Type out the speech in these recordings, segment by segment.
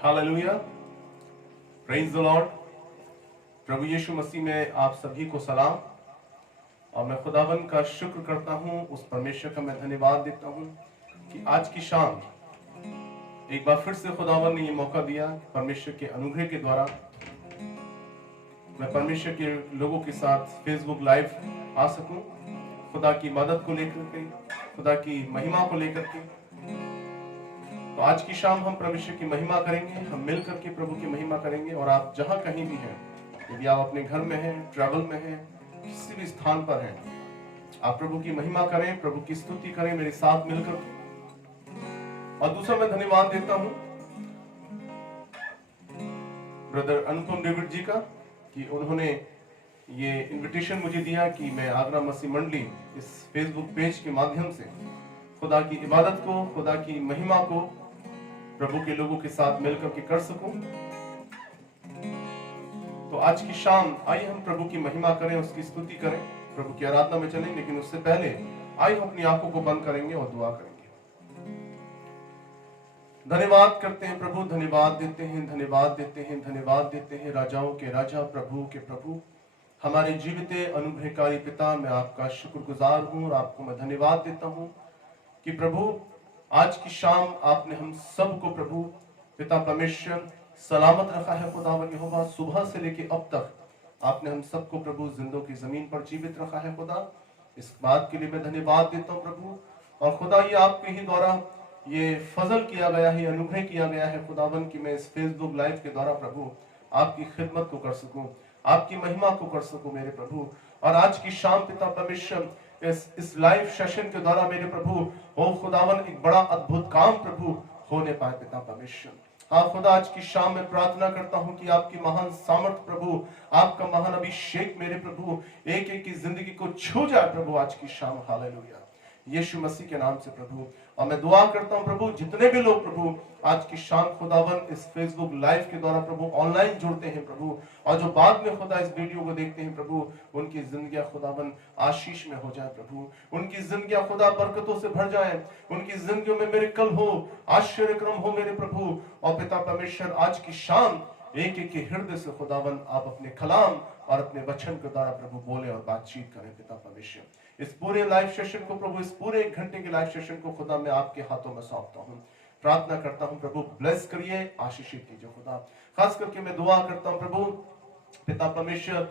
Hallelujah, praise the Lord. प्रभु यीशु मसीह में आप सभी को सलाम। और मैं खुदावन का शुक्र करता हूँ, उस परमेश्वर का मैं धन्यवाद देता हूँ कि आज की शाम एक बार फिर से खुदावन ने ये मौका दिया, परमेश्वर के अनुग्रह के द्वारा मैं परमेश्वर के लोगों के साथ फेसबुक लाइव आ सकूं, खुदा की मदद को लेकर के, खुदा की महिमा को लेकर के। तो आज की शाम हम परमेश्वर की महिमा करेंगे, हम मिल करके प्रभु की महिमा करेंगे। और आप जहां कहीं भी हैं, यदि आप अपने घर में हैं, ट्रैवल में हैं, किसी भी स्थान पर हैं, आप प्रभु की महिमा करें, प्रभु की स्तुति करें मेरे साथ मिलकर के। और दूसरा मैं धन्यवाद देता हूं ब्रदर अनुपम डेविड जी का कि उन्होंने ये इनविटेशन मुझे दिया कि मैं आगरा मसीह मंडली इस फेसबुक पेज के माध्यम से खुदा की इबादत को, खुदा की महिमा को प्रभु के लोगों के साथ मिलकर के कर सकूं। तो आज की शाम आइए हम प्रभु की महिमा करें, उसकी स्तुति करें, प्रभु की आराधना में चलें। लेकिन उससे पहले आइए हम अपनी आंखों को बंद करेंगे और दुआ करेंगे। धन्यवाद करते हैं प्रभु, धन्यवाद देते हैं, धन्यवाद देते हैं, धन्यवाद देते हैं राजाओं के राजा, प्रभु के प्रभु, हमारे जीवित अनुग्रहकारी पिता। मैं आपका शुक्रगुजार हूं और आपको मैं धन्यवाद देता हूं कि प्रभु आज की शाम आपने हम सबको प्रभु पिता परमेश्वर सलामत रखा है। खुदावन यहोवा, सुबह से लेके अब तक आपने हम सबको प्रभु जिंदों की जमीन पर जीवित रखा है। खुदा, इस बात के लिए मैं धन्यवाद देता हूँ प्रभु। और खुदा, ये आपके ही द्वारा ये फजल किया गया है, अनुग्रह किया गया है खुदावन कि मैं इस फेसबुक लाइव के द्वारा प्रभु आपकी खिदमत को कर सकूं, आपकी महिमा को कर सकूं मेरे प्रभु। और आज की शाम पिता परमेश्वर इस लाइव सेशन के द्वारा मेरे प्रभु ओ खुदावन एक बड़ा अद्भुत काम प्रभु होने पाए पिता परमेश्वर। हाँ खुदा, आज की शाम में प्रार्थना करता हूं कि आपकी महान सामर्थ प्रभु, आपका महान अभिषेक मेरे प्रभु एक एक की जिंदगी को छू जाए प्रभु आज की शाम। हालेलुया, यीशु मसीह के नाम से प्रभु। और मैं दुआ करता हूं प्रभु, जितने भी लोग प्रभु आज की शाम खुदावन इस फेसबुक लाइव के द्वारा प्रभु ऑनलाइन जुड़ते हैं प्रभु, और जो बाद में खुदा इस वीडियो को देखते हैं प्रभु, उनकी जिंदगी खुदावन आशीष में हो जाए प्रभु, उनकी जिंदगी खुदा बरकतों से भर जाए, उनकी जिंदगी में मिरेकल हो, आश्चर्यक्रम हो मेरे प्रभु। और पिता परमेश्वर आज की शाम एक एक के हृदय से खुदावन आप अपने कलाम और अपने वचन के द्वारा प्रभु बोले और बातचीत करें पिता परमेश्वर। इस पूरे लाइव सेशन को प्रभु, इस पूरे 1 घंटे के लाइव सेशन को खुदा मैं आपके हाथों में सौंपता हूँ। प्रार्थना करता हूँ प्रभु, ब्लेस करिए, आशीषित कीजिए खुदा। खास करके मैं दुआ करता हूँ प्रभु पिता परमेश्वर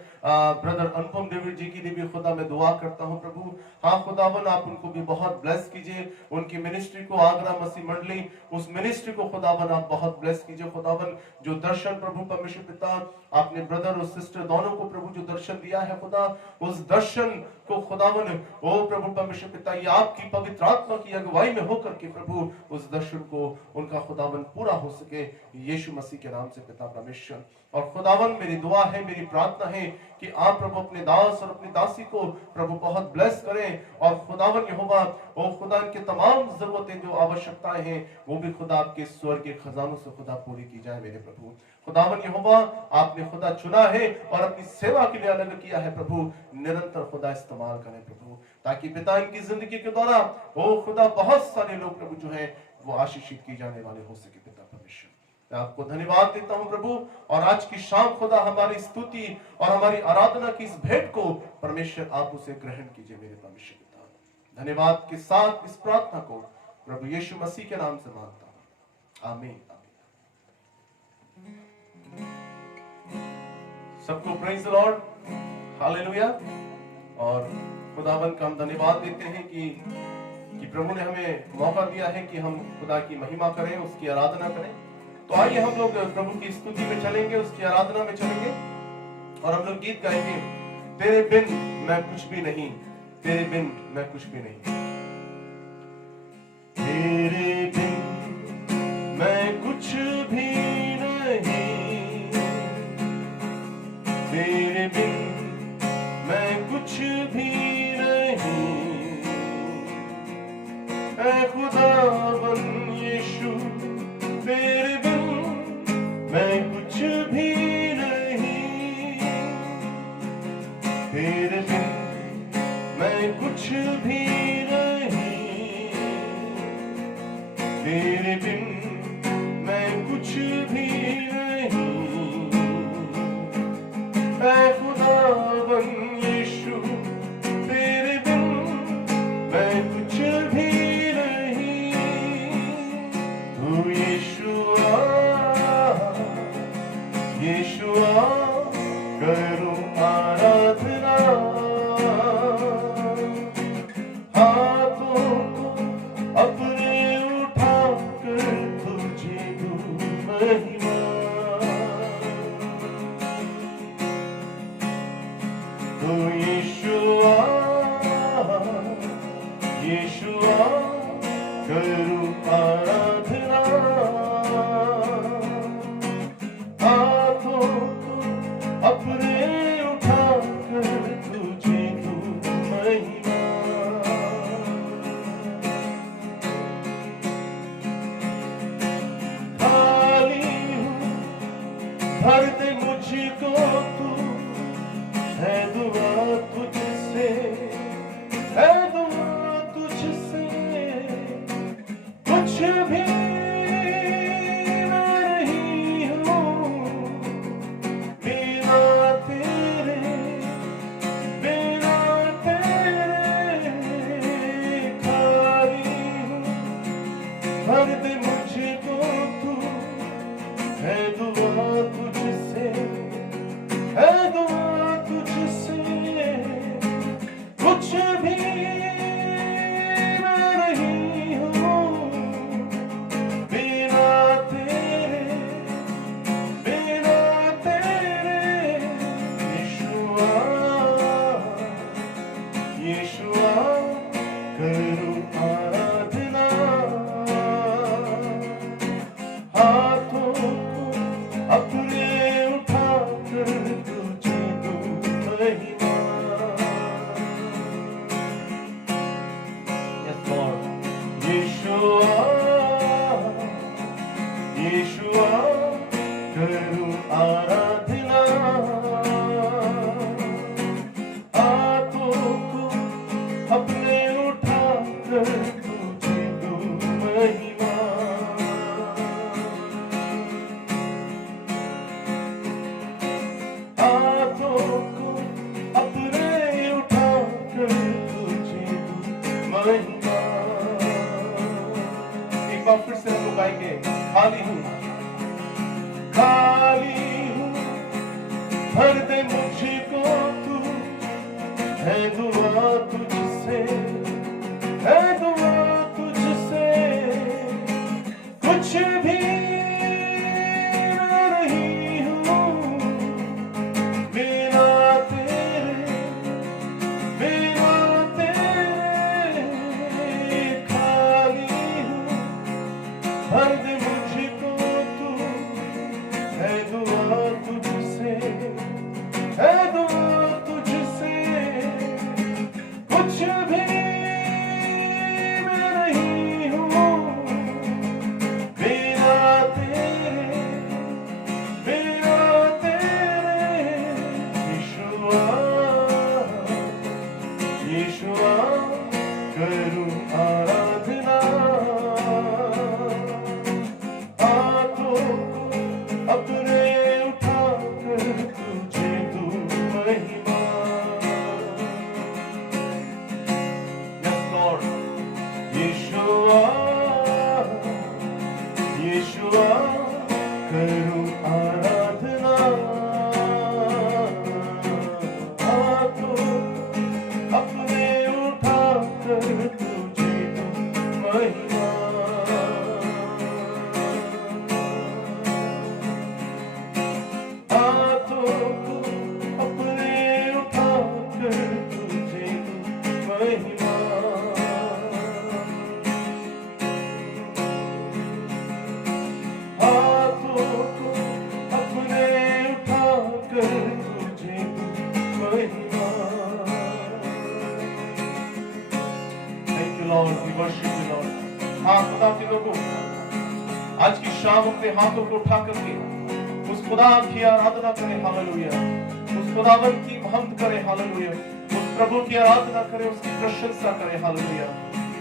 ब्रदर अनुपम डेविड जी की लिए भी खुदा मैं दुआ करता हूं प्रभु। हाँ खुदावन, आप उनको भी बहुत ब्लेस कीजिए, उनकी मिनिस्ट्री को, आगरा मसीह मंडली उस मिनिस्ट्री को खुदावन आप बहुत ब्लेस कीजिए खुदावन। जो दर्शन प्रभु परमेश्वर पिता आपने ब्रदर और सिस्टर दोनों को प्रभु जो दर्शन दिया है खुदा, उस दर्शन को खुदावन ओ प्रभु परमेश्वर पिता ये आपकी पवित्र आत्मा की अगुवाई में होकर के प्रभु उस दर्शन को उनका खुदावन पूरा हो सके यीशु मसीह के नाम से पिता परमेश्वर। और खुदावन मेरी दुआ है, मेरी प्रार्थना है कि आप प्रभु अपने दास और अपनी दासी को प्रभु बहुत ब्लेस करें। और खुदावन यहोवा ओ खुदा इनके तमाम जरूरतें जो आवश्यकताएं हैं वो भी खुदा आपके स्वर्ग के खजानों से खुदा पूरी की जाए मेरे प्रभु। खुदावन यहोवा, आपने खुदा चुना है और अपनी सेवा के लिए अलग किया है प्रभु, निरंतर खुदा इस्तेमाल करें प्रभु, ताकि पिता इनकी जिंदगी के द्वारा ओ खुदा बहुत सारे लोग प्रभु जो है वो आशीषित की जाने वाले हो सके पिता परमेश्वर। मैं आपको धन्यवाद देता हूं प्रभु। और आज की शाम खुदा हमारी स्तुति और हमारी आराधना की इस भेंट को परमेश्वर आप उसे ग्रहण कीजिए मेरे परमेश्वर पिता। धन्यवाद के साथ इस प्रार्थना को प्रभु यीशु मसीह के नाम से मांगता हूं, आमीन। सबको प्रेज द लॉर्ड, हालेलुया। और खुदावन का हम धन्यवाद देते हैं कि प्रभु ने हमें मौका दिया है कि हम खुदा की महिमा करें, उसकी आराधना करें। तो आइए हम लोग प्रभु की स्तुति में चलेंगे, उसकी आराधना में चलेंगे और हम लोग गीत गाएंगे, तेरे बिन मैं कुछ भी नहीं, तेरे बिन मैं कुछ भी नहीं। तेरे बिन मैं कुछ भी नहीं, तेरे बिन मैं कुछ भी नहीं, ऐ खुदावन यीशु तेरे बिन मैं कुछ भी नहीं, तेरे बिन मैं कुछ भी नहीं, तेरे बिन मैं कुछ कुछ भी नहीं, ऐ खुदावन यीशु तेरे बिन मैं कुछ भी नहीं। तू यीशुआ यीशुआ करूं आराधना, हाथों को अपने उठाकर तुझे दूं महिमा। तू यीशुआ यीशुआ करूं आराधना, हाथों को अपने उठाकर तुझे दूं महिमा। खाली हूँ भर दे मुझको तू, है दुआ तुझसे, है दुआ तुझसे। कुछ भी नहीं हूँ बिना तेरे, बिना तेरे। खाली हूँ भर दे मुझको तू, है दुआ तुझसे, है दुआ तुझसे। कुछ भी मैं नहीं हूँ बिना तेरे, बिना तेरे। यीशुआ यीशुआ करूं आराधना, हाथों को अपने उठाकर तुझे दूं महिमा। Yes, Lord. यीशुआ यीशुआ करूं आराधना, हाथों को अपने उठाकर तुझे दूं महिमा। हाथों को अपने उठाकर तुझे दूं महिमा। एक बार फिर से हम लोग गाएंगे। खाली हूँ भर दे मुझको तू, है दुआ तुझसे, है दुआ तुझसे। कुछ भी नहीं हूँ बिना तेरे, बिना तेरे। खाली हूँ भर दे मुझको तू, है दुआ तुझसे, है दुआ तुझसे। कुछ भी मैं नहीं हूँ बिना तेरे, बिना तेरे। यीशुआ यीशुआ करूं आराधना, हाथों को अपने उठाकर तुझे दूं महिमा। Yes, Lord. यीशुआ यीशुआ करूं आराधना, हाथों को अपने उठाकर तुझे दूं महिमा। हाथों को अपने उठाकर तुझे दूं महिमा। हाथों को अपने उठाकर तुझे दूं महिमा। Thank you, Lord. We worship you, Lord. हाँ खुदा के लोगों, आज की शाम अपने हाथों को उठा करके उस खुदा की आराधना करें। हालेलुया। उस खुदावन की महमद करें। हालेलुया। उस प्रभु की आराधना करें, उसकी प्रशंसा करें। हालेलुया।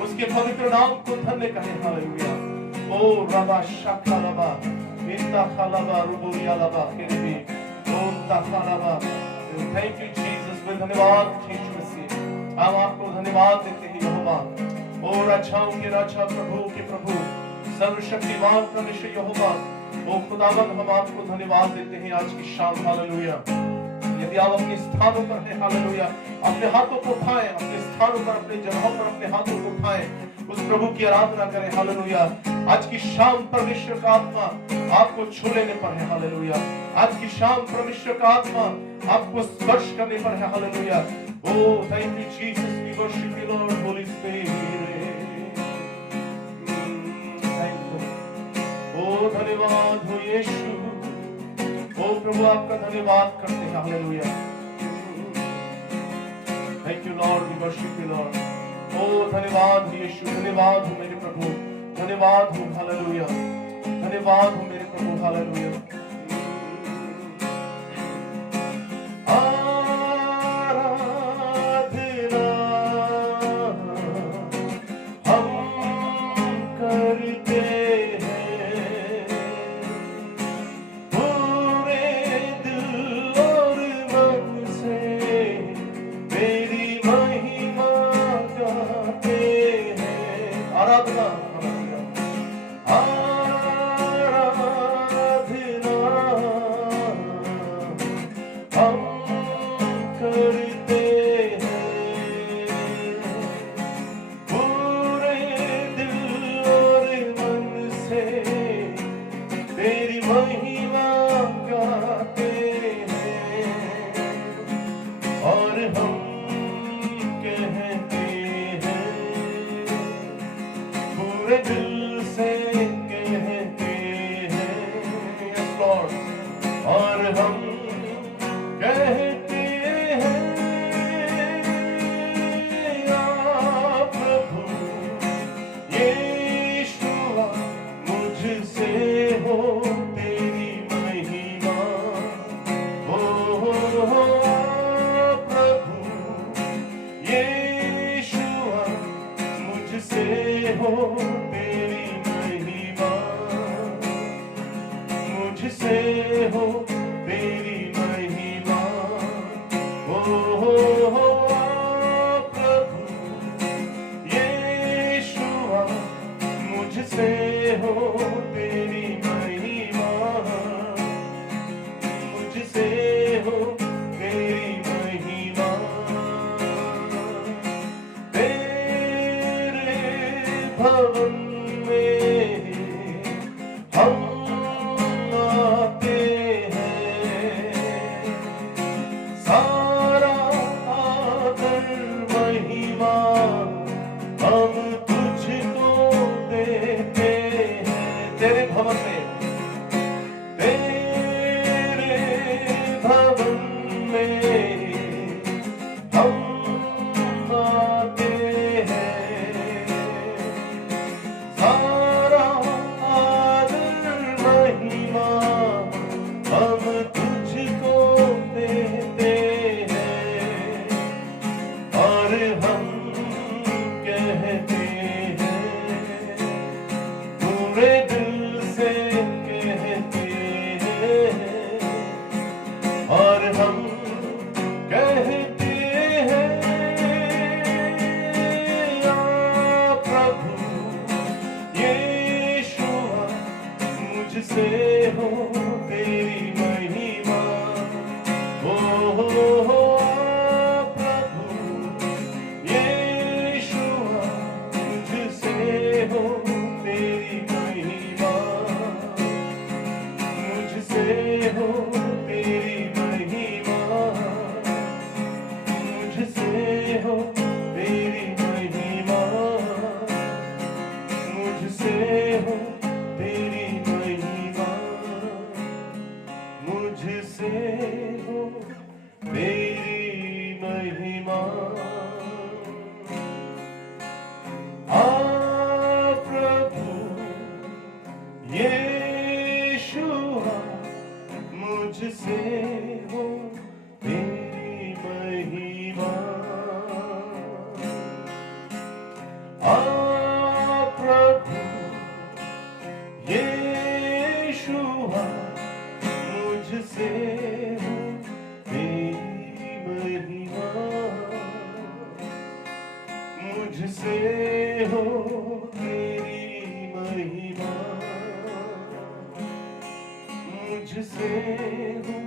उसके पवित्र नाम को धन्य कहें। हालेलुया। ओ रबा शाखा रबा थैंक यू जीसस, में धन्यवाद यीशु मसीह, हम आपको धन्यवाद देते हैं यहोवा। ओ राजाओं के राजा, प्रभु के प्रभु, सर्वशक्तिमान परमेश्वर यहोवा, ओ खुदावंद हम आपको धन्यवाद देते हैं आज की शाम। हालेलुया। यदि आप अपने स्थानों पर हैं, हालेलुया, अपने हाथों को उठाएं, अपने स्थानों पर, अपने जगहों पर अपने हाथों को उठाएं, उस प्रभु की आराधना करें। हालेलुया। आज की शाम परमेश्वर का आत्मा आपको छू लेने पर है। हालेलुया। आज की शाम परमेश्वर का आत्मा आपको स्पर्श करने पर है। Hallelujah. Oh thank you Jesus, we worship you Lord, Holy Spirit. Thank you. ओ धन्यवाद हो यीशु। ओ प्रभु आपका धन्यवाद करते हैं। Hallelujah. Thank you Lord, we worship you Lord. ओ धन्यवाद यीशु, धन्यवाद हो मेरे प्रभु, धन्यवाद हो। हालेलुया। धन्यवाद हो मेरे प्रभु। हालेलुया। हो तेरी महिमा, मुझसे हो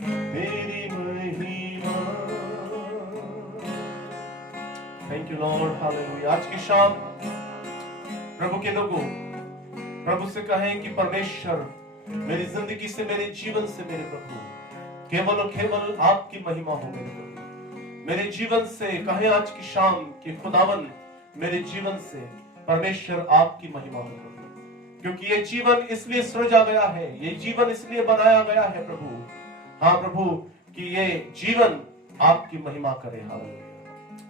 तेरी महिमा। Thank you Lord, hallelujah. आज की शाम प्रभु के लोगों, प्रभु से कहें कि परमेश्वर मेरी जिंदगी से, मेरे जीवन से मेरे प्रभु केवल और केवल आपकी महिमा हो मेरे प्रभु। मेरे जीवन से कहें आज की शाम कि खुदावन मेरे जीवन से परमेश्वर आपकी महिमा हो प्रभु, क्योंकि ये जीवन इसलिए सृजा गया है, ये जीवन इसलिए बनाया गया है प्रभु, हाँ प्रभु, कि ये जीवन आपकी महिमा करे। हालेलुया।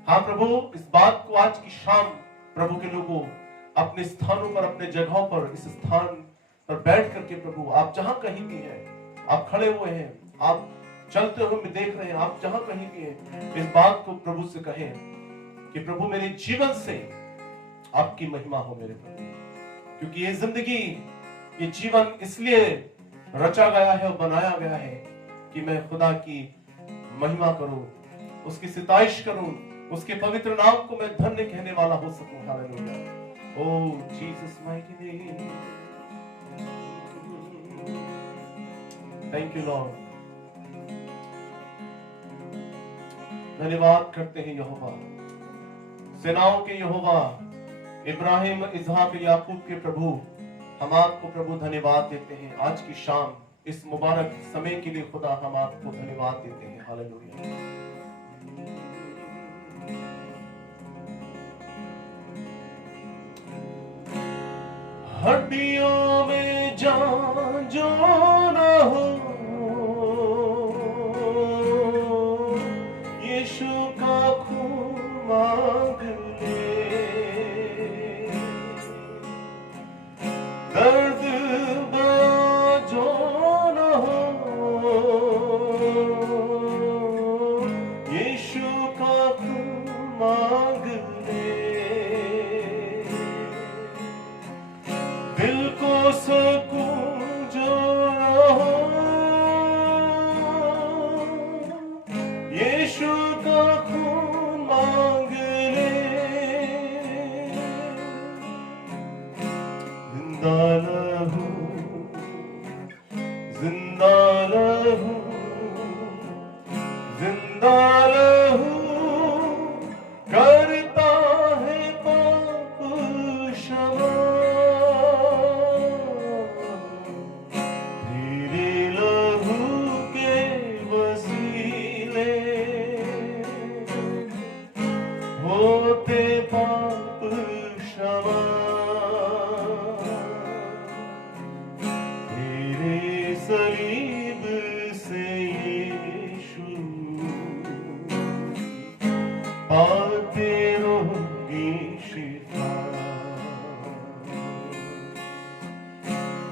हाँ प्रभु, इस बात को आज की शाम प्रभु के लोगों अपने स्थानों पर, अपने जगहों पर, इस स्थान पर बैठ करके प्रभु आप जहां कहीं भी हैं, आप खड़े हुए हैं, आप चलते हुए में देख रहे हैं, आप जहां कहीं भी हैं, इस बात को प्रभु से कहें कि प्रभु मेरे जीवन से आपकी महिमा हो मेरे प्रभु, क्योंकि ये जिंदगी, ये जीवन इसलिए रचा गया है और बनाया गया है कि मैं खुदा की महिमा करूं, उसकी सिताइश करूं, उसके पवित्र नाम को मैं धन्य कहने वाला हो सकूं। Hallelujah. Oh Jesus mighty name, thank you Lord. धन्यवाद करते हैं यहोवा, सेनाओं के यहोवा, इब्राहिम, इसहाक, याकूब के प्रभु, हम आपको प्रभु धन्यवाद देते हैं। आज की शाम इस मुबारक समय के लिए खुदा हम आपको धन्यवाद देते हैं। हालेलुया। हड्डियों में जान जो न हो, यीशु का खून मांग ले, दर्द जो न हो, यीशु का खून मांग ले, दिल को सुकून जो न हो, यीशु का खून मांग ले, जिंदा लहू, जिंदा लहू, जिंदा लहू करता है पाप क्षमा, तेरे लहू के वसीले होते पाप क्षमा, तेरे सलीब से यीशु पाते रहोगे शिफा,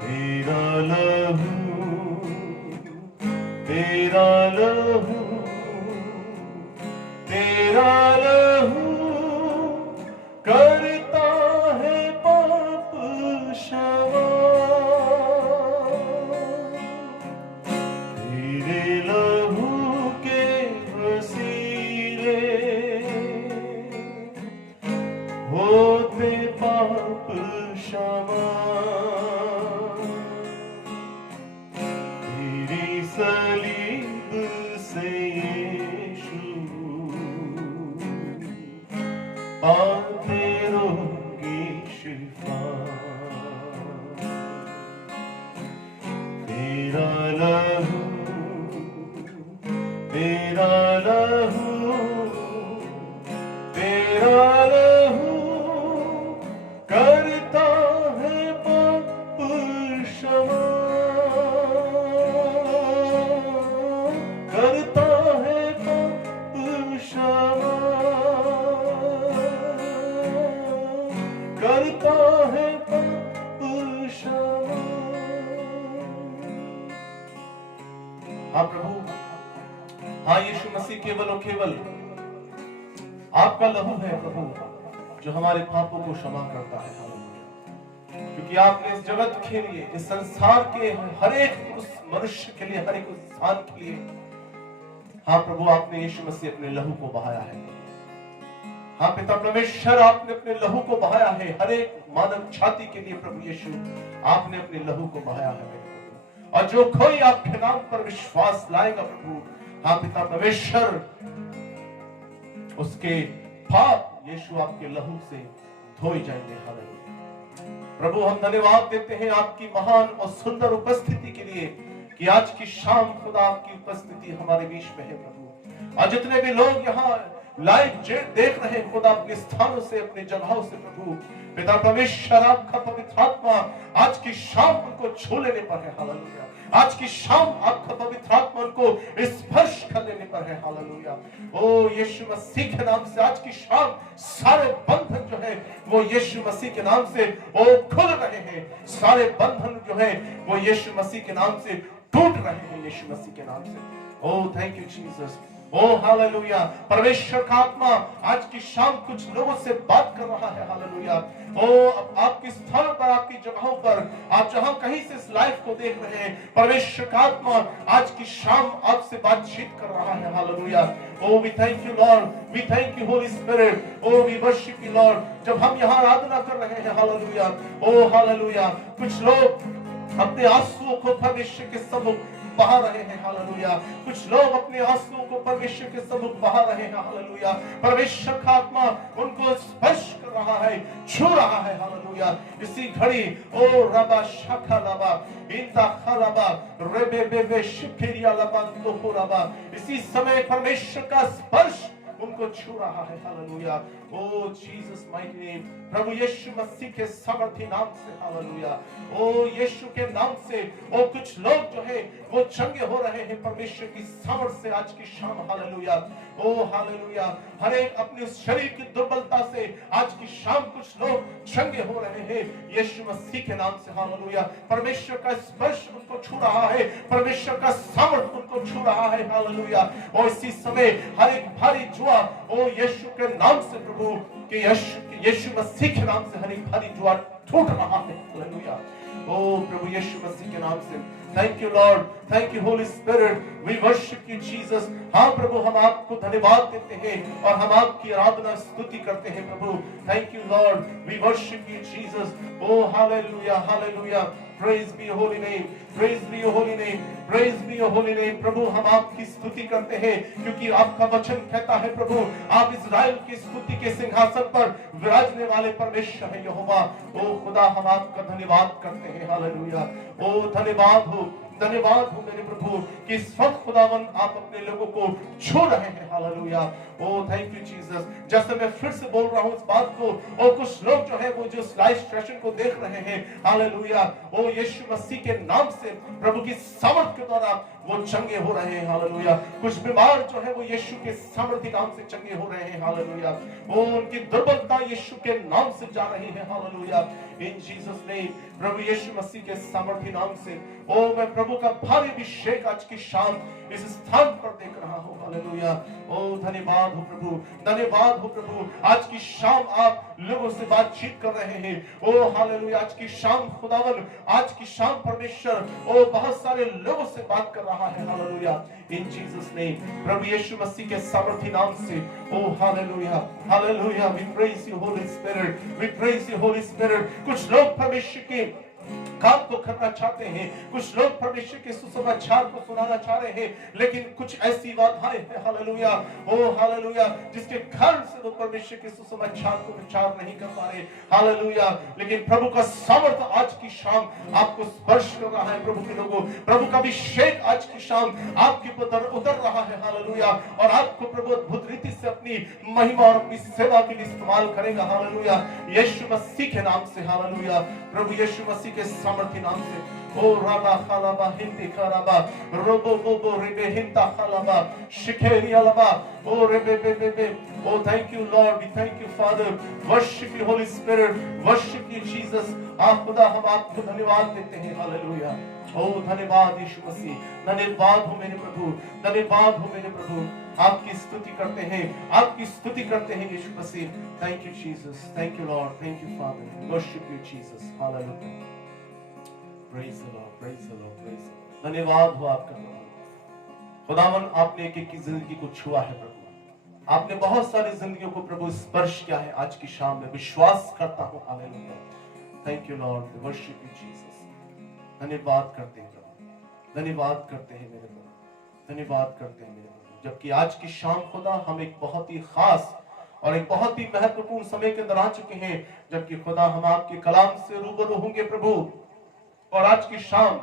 तेरा लहू, तेरा लहू, तेरा लहू करता है पाप क्षमा, तेरे लहू के वसीले होते पाप क्षमा, तेरी सलीब से यीशु पाते रहोगे शिफा, तेरा लहू, तेरा लहू, तेरा लहू करता है पाप क्षमा, करता है पाप क्षमा, करता है पाप क्षमा। हाँ प्रभु, हाँ यीशु मसीह केवल और केवल आपका लहू है प्रभु, जो हमारे पापों को क्षमा करता है। क्योंकि आपने इस जगत के लिए, इस संसार के हर एक उस मनुष्य के लिए, हर एक उस इंसान के लिए, हाँ प्रभु, आपने यीशु मसीह अपने लहू को बहाया है। हाँ पिता परमेश्वर, आपने अपने लहू को बहाया है हर एक मानव छाती के लिए। प्रभु यीशु, आपने अपने लहू को बहाया है मेरे प्रभु, और जो कोई आपके नाम पर विश्वास लाएगा प्रभु, हाँ पिता परमेश्वर, उसके पाप यीशु आपके लहू से धोए जाएंगे। हालेलुया। प्रभु हम धन्यवाद देते हैं आपकी महान और सुंदर उपस्थिति के लिए, कि आज की शाम खुदा आपकी उपस्थिति हमारे बीच में है प्रभु। और जितने भी लोग यहाँ लाइव देख रहे हैं खुदा, अपने स्थानों से, अपने जगहों से प्रभु, पिता परमेश्वर आपका पवित्र आत्मा आज की शाम उनको छू लेने पर है। हालेलुया। आज की शाम आपका पवित्र आत्मा उनको स्पर्श कर लेने पर है। हालेलुया। ओ यीशु मसीह के नाम से आज की शाम सारे बंधन जो है वो यीशु मसीह के नाम से ओ खुल रहे हैं। सारे बंधन जो है वो यीशु मसीह के नाम से टूट रहे हैं, यीशु मसीह के नाम से। Oh thank you Jesus. Oh hallelujah. परमेश्वर का आत्मा आज की शाम कुछ लोगों से बात कर रहा है। हालेलुया। ओ आपके स्थल पर, आपकी जगहों पर, आप जहां कहीं से इस लाइव को देख रहे हैं, परमेश्वर का आत्मा आज की शाम आपसे बातचीत कर रहा है। Hallelujah. Oh we thank you Lord, we thank you Holy Spirit, oh we worship you Lord. जब हम यहाँ आराधना कर रहे हैं, हालेलुया, ओ हालेलुया, कुछ लोग अपने आंसुओं को परमेश्वर के सम्मुख बहा रहे हैं। हालेलुया। कुछ लोग अपने आंसुओं को परमेश्वर के सम्मुख बहा रहे हैं। हालेलुया। परमेश्वर का आत्मा उनको स्पर्श कर रहा है, छू रहा है। हालेलुया। इसी घड़ी ओ रबा शाखा लबा इंदा खलबा रेबे बेबे शिखरिया लबा तो रबा, इसी समय परमेश्वर का स्पर्श उनको छू रहा है। हालेलुया। ओ जीसस माइटी नेम, प्रभु यीशु मसीह के सामर्थी नाम से। हालेलुया। ओ यीशु के नाम से ओ कुछ लोग जो है वो चंगे हो रहे हैं परमेश्वर की सामर्थ से आज की शाम। हालेलुया। ओ हालेलुया। हर एक अपने उस शरीर की दुर्बलता से आज की शाम कुछ लोग चंगे हो रहे हैं यीशु मसीह के नाम से। हालेलुया। परमेश्वर का स्पर्श उनको छू रहा है, परमेश्वर का सामर्थ उनको छू रहा है। हालेलुया। और इसी समय हर एक भारी जुआ ओ यीशु के नाम से प्रभु, कि यीशु मसीह के नाम से हर एक भारी जुआ टूट रहा है। हालेलुया। ओ प्रभु यीशु मसीह के नाम से। Thank you Lord, thank you Holy Spirit, we worship you Jesus. हाँ प्रभु, हम आपको धन्यवाद देते हैं और हम आपकी आराधना स्तुति करते हैं प्रभु। Thank you Lord, we worship you Jesus. Oh hallelujah, hallelujah. Praise be your holy name, praise be your holy name, praise be your holy name। प्रभु हम आपकी स्तुति करते हैं क्योंकि आपका वचन कहता है प्रभु, आप इस्राएल की स्तुति के सिंहासन पर विराजने वाले परमेश्वर हैं यहोवा। ओ खुदा, हम आपका धन्यवाद करते हैं। हालेलुया। ओ धन्यवाद हो, धन्यवाद हो मेरे प्रभु कि इस वक्त खुदावन आप अपने लोगों को छू रहे हैं। Hallelujah. Oh thank you Jesus. जैसे मैं फिर से बोल रहा हूं इस बात को, और कुछ लोग जो है वो जो लाइव सेशन को देख रहे हैं, हालेलुया, ओ यीशु मसीह के नाम से प्रभु की सामर्थ के द्वारा वो चंगे हो रहे हैं। हालेलुया। कुछ बीमार जो है वो यीशु के सामर्थी नाम से चंगे हो रहे हैं। हालेलुया। ओ उनकी दुर्बलता यीशु के नाम से जा रही है। हालेलुया। इन जीसस नेम, प्रभु यीशु मसीह के सामर्थी नाम से ओ मैं प्रभु का भारी अभिषेक आज की शाम इस स्थान पर देख रहा हूं। हालेलुया। ओ धन्यवाद हो प्रभु, धन्यवाद हो प्रभु। आज की शाम आप लोगों से बातचीत कर रहे हैं। ओ हालेलुया। आज की शाम खुदावन, आज की शाम परमेश्वर ओ बहुत सारे लोगों से बात कर रहा है। हालेलुया। इन जीसस नेम, प्रभु यीशु मसीह के सामर्थी नाम से oh hallelujah, hallelujah. We praise you Holy Spirit, we praise you Holy Spirit. कुछ लोग परमेश्वर के काम को करना चाहते हैं, कुछ लोग परमेश्वर के सुसमाचार को सुनाना चाह रहे हैं, लेकिन कुछ ऐसी बाधाएं हैं। हालेलुया। ओ हालेलुया, जिसके कारण से वो परमेश्वर के सुसमाचार को विचार नहीं कर पा रहे। हालेलुया। लेकिन प्रभु का सामर्थ आज की शाम आपको स्पर्श कर रहा है। प्रभु के लोगों, प्रभु का अभिषेक आज की शाम आपके ऊपर उतर रहा है। हालेलुया। और आपको प्रभु अद्भुत रीति से अपनी महिमा और अपनी सेवा के लिए इस्तेमाल करेगा। हालेलुया। यीशु मसीह के नाम से। हालेलुया। प्रभु यीशु मसीह के सामर्थी नाम से। ओ राबा खालाबा हिंदी खालाबा रोबो बोबो रेबे हिंदा खालाबा शिखेरिया लबा ओ रेबे बे बे। Oh thank you Lord, we thank you Father, worship you Holy Spirit, worship you Jesus. आप खुदा, हम आपको धन्यवाद देते हैं। हालेलुया। ओ धन्यवाद यीशु मसीह, धन्यवाद हो मेरे प्रभु, धन्यवाद हो मेरे प्रभु। आपकी स्तुति करते हैं, आपकी स्तुति करते हैं Yeshu Masih. Thank you Jesus, thank you Lord, thank you Father, worship you Jesus. Hallelujah. Praise the Lord, praise the Lord, praise the Lord. धन्यवाद हो आपका प्रभु। खुदावन, आपने एक एक की जिंदगी को छुआ है प्रभु। आपने बहुत सारी जिंदगियों को प्रभु स्पर्श किया है। आज की शाम में विश्वास करता हूँ। Hallelujah, thank you Lord, worship you Jesus. धन्यवाद करते हैं प्रभु, धन्यवाद करते हैं मेरे प्रभु, धन्यवाद करते हैं मेरे प्रभु। जबकि आज की शाम खुदा हम एक बहुत ही खास और एक बहुत ही महत्वपूर्ण समय के अंदर आ चुके हैं, जबकि खुदा हम आपके कलाम से रूबरू होंगे प्रभु। और आज की शाम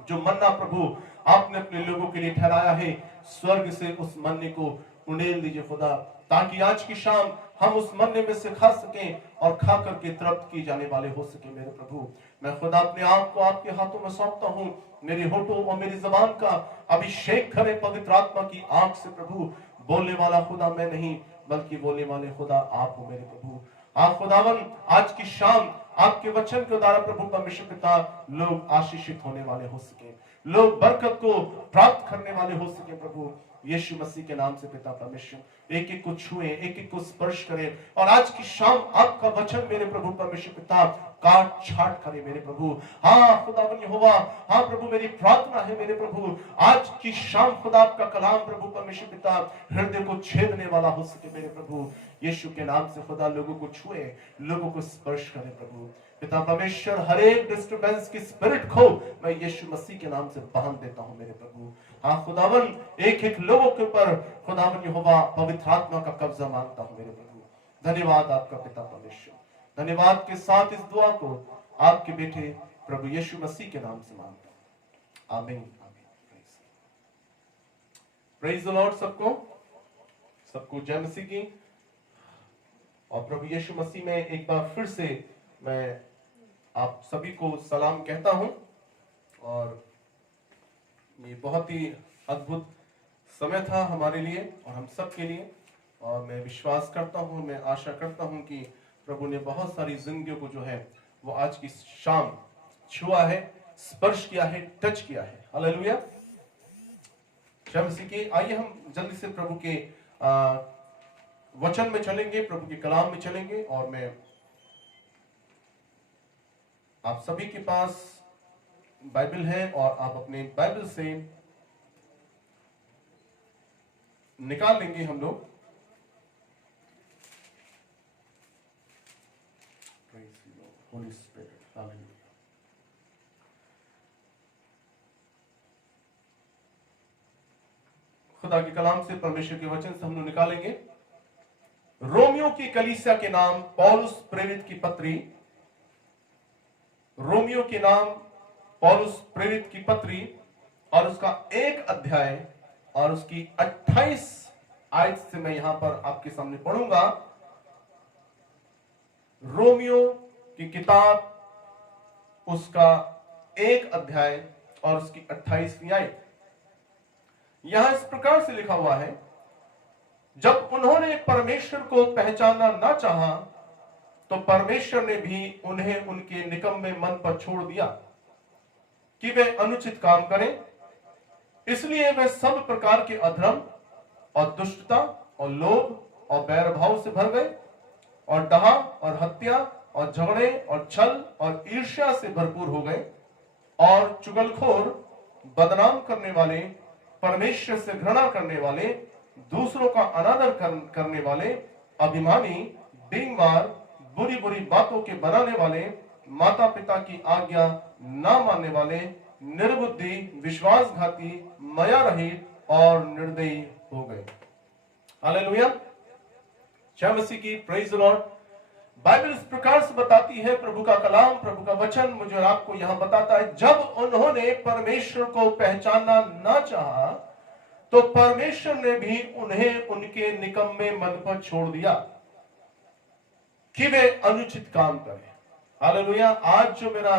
जो मन्ना प्रभु आपने अपने लोगों के लिए ठहराया है, स्वर्ग से उस मन्ने को उंडेल दीजिए खुदा, ताकि आज की शाम हम उस मन्ने में से खा सकें और खा करके तृप्त की जाने वाले हो सके मेरे प्रभु। मैं खुदा अपने आप को आपके हाथों में सौंपता हूँ। मेरे होठों और मेरी जबान का अभिषेक करें पवित्र आत्मा की आंख से प्रभु। बोलने वाला खुदा मैं नहीं, बल्कि बोलने वाले खुदा आप हो मेरे प्रभु। आप खुदावन आज की शाम आपके वचन के द्वारा प्रभु परमेश्वर पिता लोग आशीषित होने वाले हो सके, लोग बरकत को प्राप्त करने वाले हो सके प्रभु। यीशु मसीह के नाम से पिता परमेश्वर एक एक को छुए, एक एक को स्पर्श करे, और आज की शाम आपका वचन मेरे प्रभु परमेश्वर पिता काट छाट करे मेरे प्रभु। हाँ खुदावन यहोवा, हाँ प्रभु मेरी प्रार्थना है मेरे प्रभु, आज की शाम खुदा आपका कलाम प्रभु परमेश्वर पिता हृदय को छेदने वाला हो सके मेरे प्रभु। यीशु के नाम से खुदा लोगों को छुए, लोगों को स्पर्श करे प्रभु पिता परमेश्वर। हर एक डिस्टर्बेंस की स्पिरिट को मैं यीशु मसीह के नाम से बांध देता हूं मेरे प्रभु। हाँ खुदावन एक एक लोगों के ऊपर खुदावन यहोवा पवित्र आत्मा का कब्जा मांगता हूं मेरे प्रभु। धन्यवाद आपका पिता परमेश्वर। धन्यवाद के साथ इस दुआ को आपके बेटे प्रभु यीशु मसीह के नाम से मांगता हूं, आमीन आमीन। Praise the Lord. सबको जय मसीह की। और प्रभु यीशु मसीह में एक बार फिर से मैं आप सभी को सलाम कहता हूं। और ये बहुत ही अद्भुत समय था हमारे लिए और हम सब के लिए, और मैं विश्वास करता हूं, मैं आशा करता हूं कि प्रभु ने बहुत सारी जिंदगियों को जो है वो आज की शाम छुआ है, स्पर्श किया है, टच किया है। हालेलुया, जय मसीह की। आइए हम जल्दी से प्रभु के वचन में चलेंगे, प्रभु के कलाम में चलेंगे। और मैं आप सभी के पास बाइबल है और आप अपने बाइबल से निकाल लेंगे हम लोग होली स्पिरिट। हालेलुया। खुदा के कलाम से, परमेश्वर के वचन से हम लोग निकालेंगे रोमियो की कलीसिया के नाम पौलुस प्रेरित की पत्री, रोमियो के नाम पौलुस प्रेरित की पत्री और उसका 1 अध्याय और उसकी 28 आयत से मैं यहां पर आपके सामने पढ़ूंगा। रोमियो की किताब उसका 1 अध्याय और उसकी 28वीं आयत। यहां इस प्रकार से लिखा हुआ है, जब उन्होंने परमेश्वर को पहचानना ना चाहा तो परमेश्वर ने भी उन्हें उनके निकम्मे मन पर छोड़ दिया कि वे अनुचित काम करें। इसलिए वे सब प्रकार के अधर्म और दुष्टता और लोभ और बैरभाव से भर गए और डहा और हत्या और झगड़े और छल और ईर्ष्या से भरपूर हो गए और चुगलखोर, बदनाम करने वाले, परमेश्वर से घृणा करने वाले, दूसरों का अनादर करने वाले, अभिमानी, बेईमान, बुरी बुरी बातों के बनाने वाले, माता पिता की आज्ञा ना मानने वाले, निर्बुद्धि, विश्वासघाती, माया रहित और निर्दयी हो गए। हालेलुया, जय मसीह की। Praise the Lord. बाइबल इस प्रकार से बताती है, प्रभु का कलाम, प्रभु का वचन मुझे आपको यहां बताता है, जब उन्होंने परमेश्वर को पहचानना ना चाहा तो परमेश्वर ने भी उन्हें उनके निकम्मे मन पर छोड़ दिया कि वे अनुचित काम करें। हालेलुया। आज जो मेरा